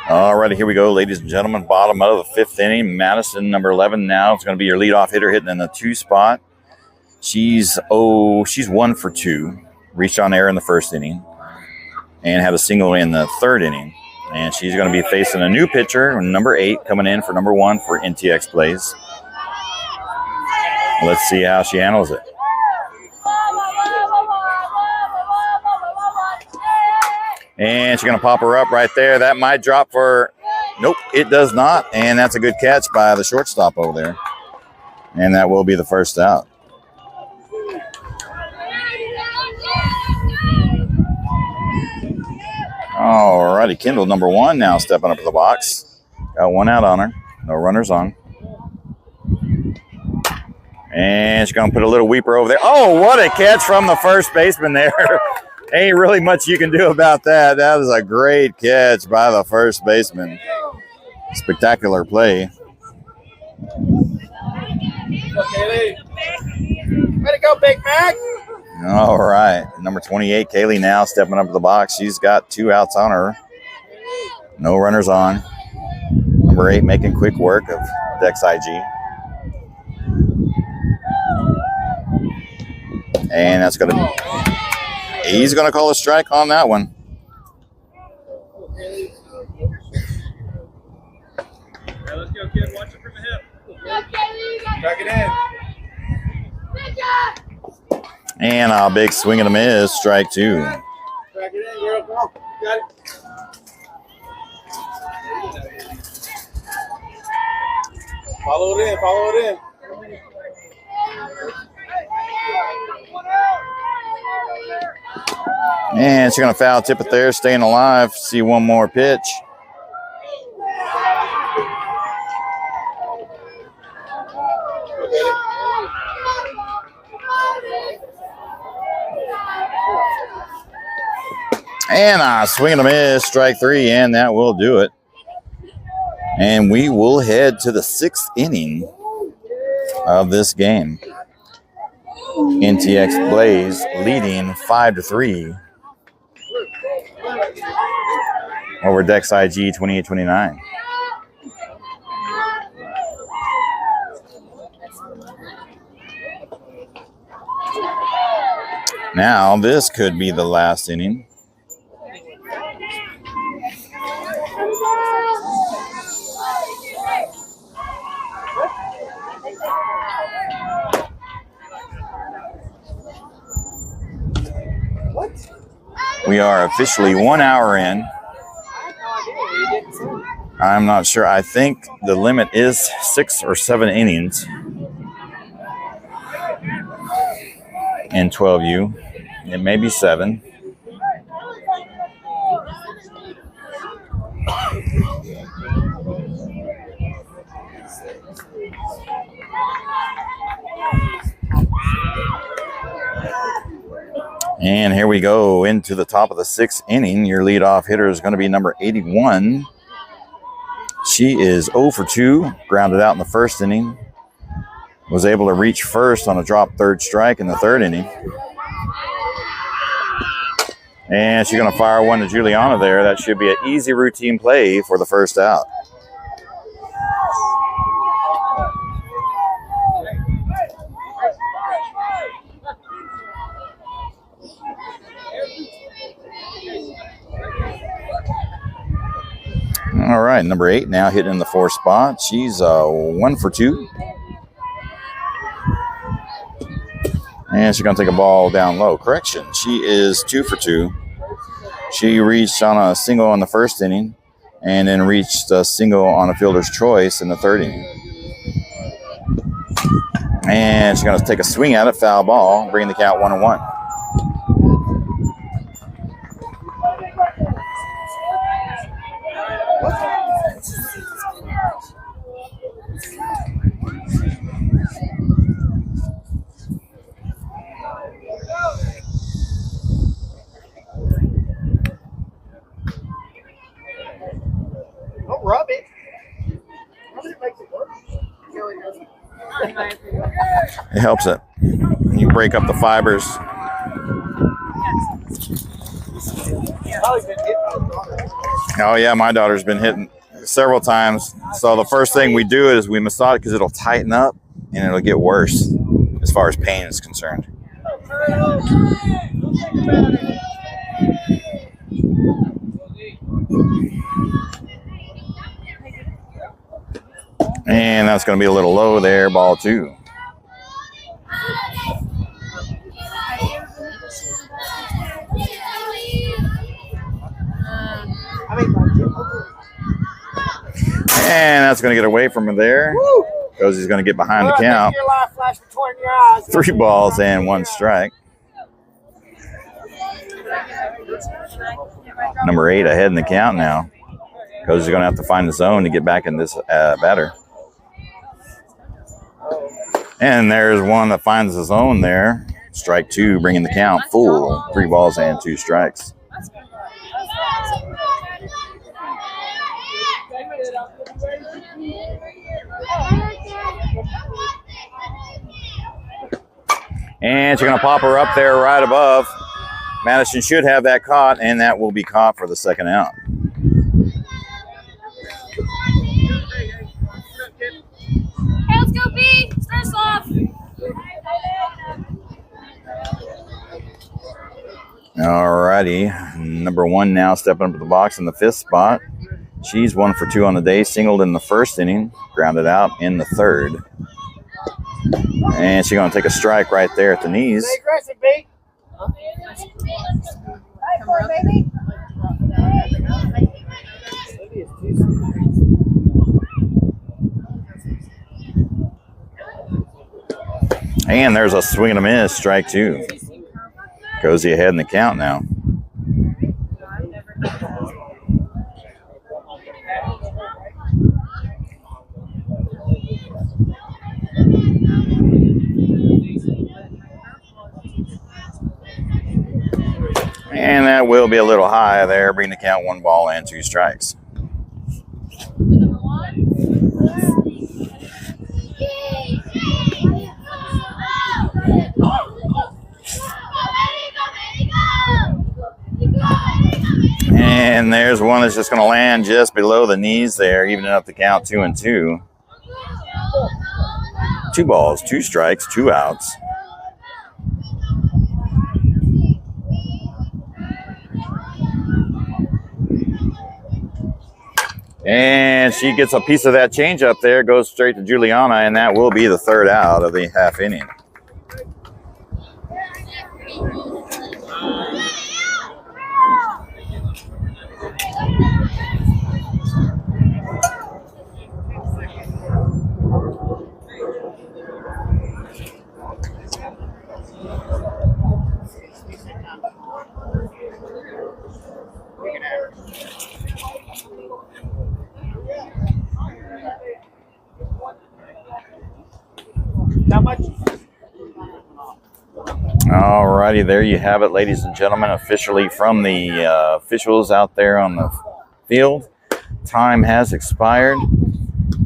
All righty, here we go, ladies and gentlemen. Bottom of the 5th inning. Madison, number 11 now, is going to be your leadoff hitter hitting in the 2 spot. She's 1 for 2. Reached on air in the 1st inning and had a single in the 3rd inning. And she's going to be facing a new pitcher, number 8, coming in for number 1 for NTX Blaze. Let's see how she handles it. And she's going to pop her up right there. That might drop for... Nope, it does not. And that's a good catch by the shortstop over there. And that will be the 1st out. All righty, Kendall, number 1 now stepping up to the box. Got 1 out on her. No runners on. And she's going to put a little weeper over there. Oh, what a catch from the first baseman there. Ain't really much you can do about that. That is a great catch by the first baseman. Spectacular play. Way to go, Big Mac. All right. Number 28, Kaylee now stepping up to the box. She's got 2 outs on her. No runners on. Number 8 making quick work of Dex IG. And that's going to be... He's going to call a strike on that one. Hey, let's go, kid. Watch it from the hip. Back it in. And a big swing and a miss, strike 2. Back it in, girl. Come on. Got it. Follow it in. Follow it in. And she's going to foul tip it there, staying alive. See one more pitch. And a swing and a miss, strike 3, and that will do it. And we will head to the 6th inning of this game. NTX Blaze leading 5-3 over Dex IG 28-29. Now, this could be the last inning. We are officially 1 hour in. I'm not sure. I think the limit is 6 or 7 innings in 12U. It may be 7. And here we go into the top of the 6th inning. Your leadoff hitter is going to be number 81. She is 0 for 2, grounded out in the 1st inning. Was able to reach first on a drop 3rd strike in the 3rd inning. And she's going to fire one to Juliana there. That should be an easy routine play for the 1st out. All right, number 8 now hitting in the 4th spot. She's 1 for 2. And she's going to take a ball down low. Correction, she is 2 for 2. She reached on a single in the 1st inning and then reached a single on a fielder's choice in the 3rd inning. And she's going to take a swing at it, foul ball, bringing the count 1-1. Don't rub it. It helps it. You break up the fibers. Oh yeah, my daughter's been hitting several times. So the first thing we do is we massage it because it'll tighten up and it'll get worse as far as pain is concerned. And that's going to be a little low there, ball 2. And that's going to get away from him there because he's going to get behind the count. 3 balls and 1 strike. Number 8 ahead in the count now because he's going to have to find the zone to get back in this batter. And there's one that finds the zone there. Strike 2, bringing the count full. 3 balls and 2 strikes. And she's going to pop her up there right above. Madison should have that caught, and that will be caught for the 2nd out. Hey, let's go, B. Start us off. All righty. Number 1 now stepping up to the box in the 5th spot. She's 1 for 2 on the day, singled in the 1st inning, grounded out in the 3rd. And she's going to take a strike right there at the knees. Stay aggressive, B. And there's a swing and a miss, strike 2. Cozy ahead in the count now. And that that will be a little high there, bringing the count 1 ball and 2 strikes. And there's one that's just going to land just below the knees there, evening up the count 2-2. 2 balls, 2 strikes, 2 outs. And she gets a piece of that change up there, goes straight to Juliana, and that will be the 3rd out of the half inning. How much? Alrighty, there you have it, ladies and gentlemen, officially from the officials out there on the field. Time has expired,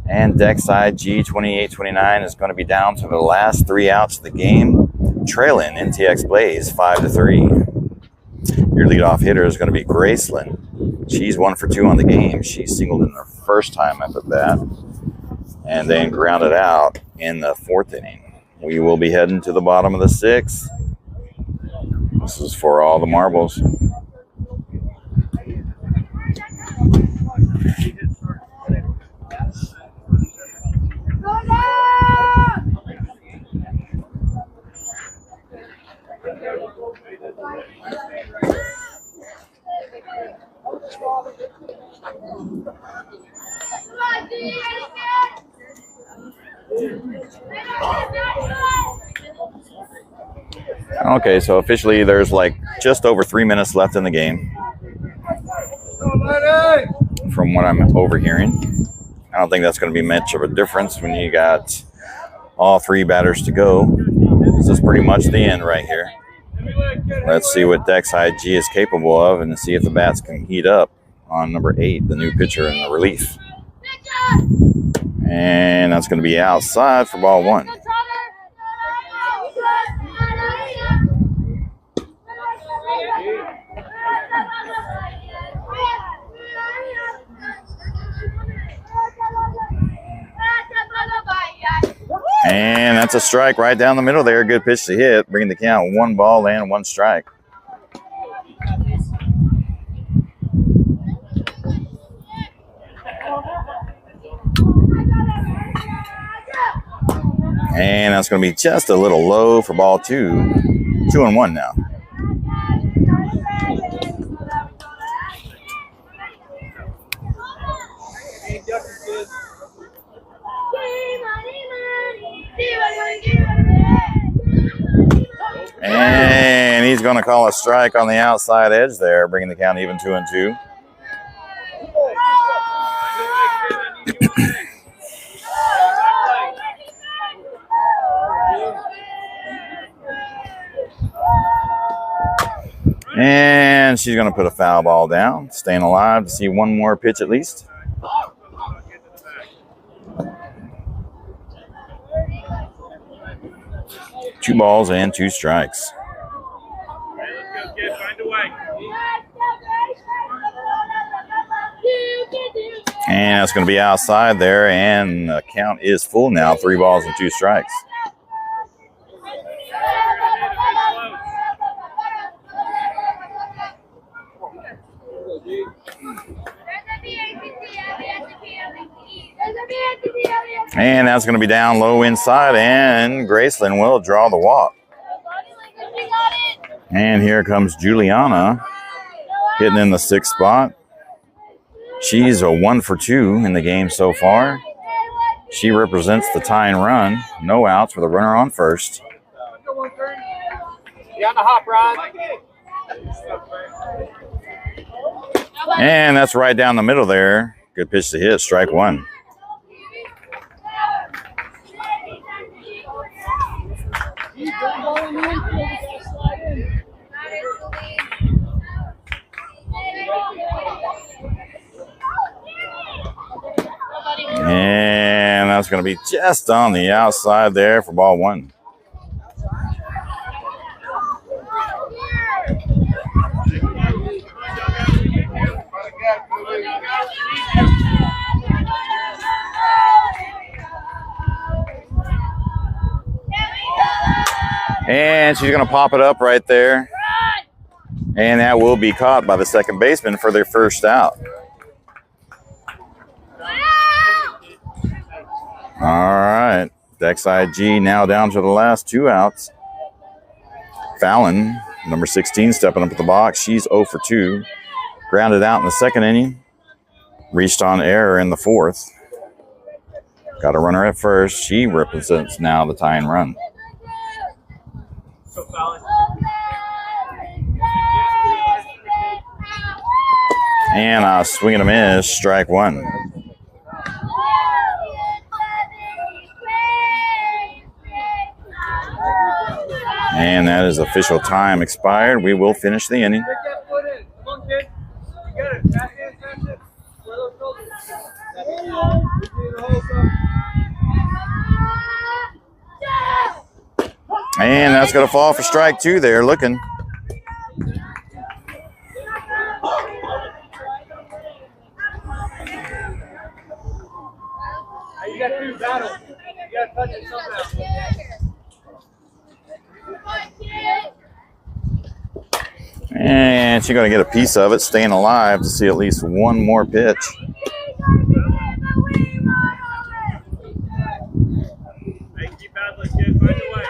and deck side G2829 is going to be down to the last 3 outs of the game, trailing NTX Blaze 5-3. Your leadoff hitter is going to be Graceland. She's 1 for 2 on the game. She singled in her first time up at bat, and then grounded out in the 4th inning. We will be heading to the bottom of the 6th. This is for all the marbles. Okay, so officially there's like just over 3 minutes left in the game from what I'm overhearing. I don't think that's going to be much of a difference when you got all 3 batters to go. This is pretty much the end right here. Let's see what deck side G is capable of and see if the bats can heat up on number 8, the new pitcher in the relief. And that's going to be outside for ball 1. And that's a strike right down the middle there. Good pitch to hit, bringing the count 1 ball and 1 strike. And that's going to be just a little low for ball 2. 2-1 now. And he's going to call a strike on the outside edge there, bringing the count even 2-2. And she's going to put a foul ball down, staying alive to see 1 more pitch at least. Two balls and 2 strikes. And that's going to be outside there, and the count is full now, 3 balls and 2 strikes. And that's going to be down low inside, and Graceland will draw the walk. And here comes Juliana, hitting in the 6th spot. She's a 1 for 2 in the game so far. She represents the tying run. No outs with a runner on first. You on the hop, Ron? And that's right down the middle there. Good pitch to hit, strike 1. that's going to be just on the outside there for ball one. And she's going to pop it up right there. And that will be caught by the second baseman for their first out. All right. Dex IG now down to the last 2 outs. Fallon, number 16, stepping up at the box. She's 0 for 2. Grounded out in the second inning. Reached on error in the fourth. Got a runner at first. She represents now the tying run. And a swing and a miss, strike one. And that is official time expired. We will finish the inning. And that's going to fall for strike 2 there, looking. You got to do battle. You got to touch it somehow. And she's going to get a piece of it, staying alive to see at least one more pitch. Hey, keep battling, kid. Find your way.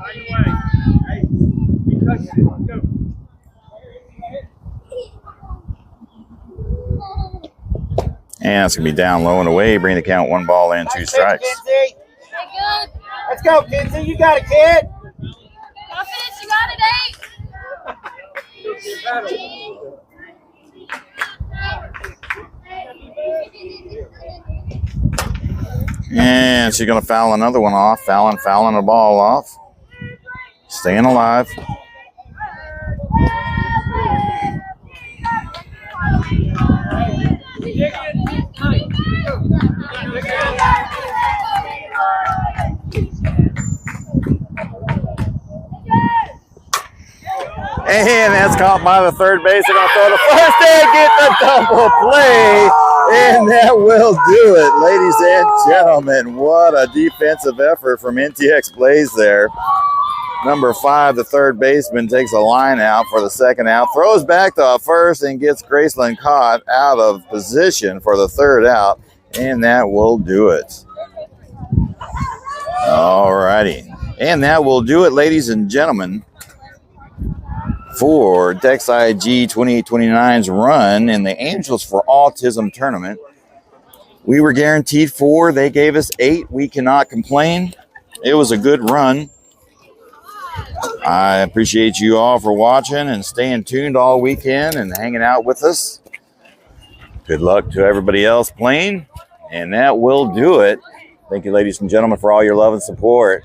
Find your way. Hey, keep touching it. Let's go. And it's going to be down low and away. Bring the count 1 ball and 2 strikes. Let's go, Kinsey. You got it, kid. Confidence, you got it, 8. And she's going to foul another one off. Fouling a ball off. Staying alive. And that's caught by the third base. They're going to throw the first and get the double play. And that will do it, ladies and gentlemen. What a defensive effort from NTX Blaze there. Number 5, the third baseman, takes a line out for the second out. Throws back to first and gets Graceland caught out of position for the third out. And that will do it. All righty. And that will do it, ladies and gentlemen, for Dex IG 2829's run in the Angels for Autism tournament. We were guaranteed 4. They gave us 8. We cannot complain. It was a good run. I appreciate you all for watching and staying tuned all weekend and hanging out with us. Good luck to everybody else playing. And that will do it. Thank you, ladies and gentlemen, for all your love and support.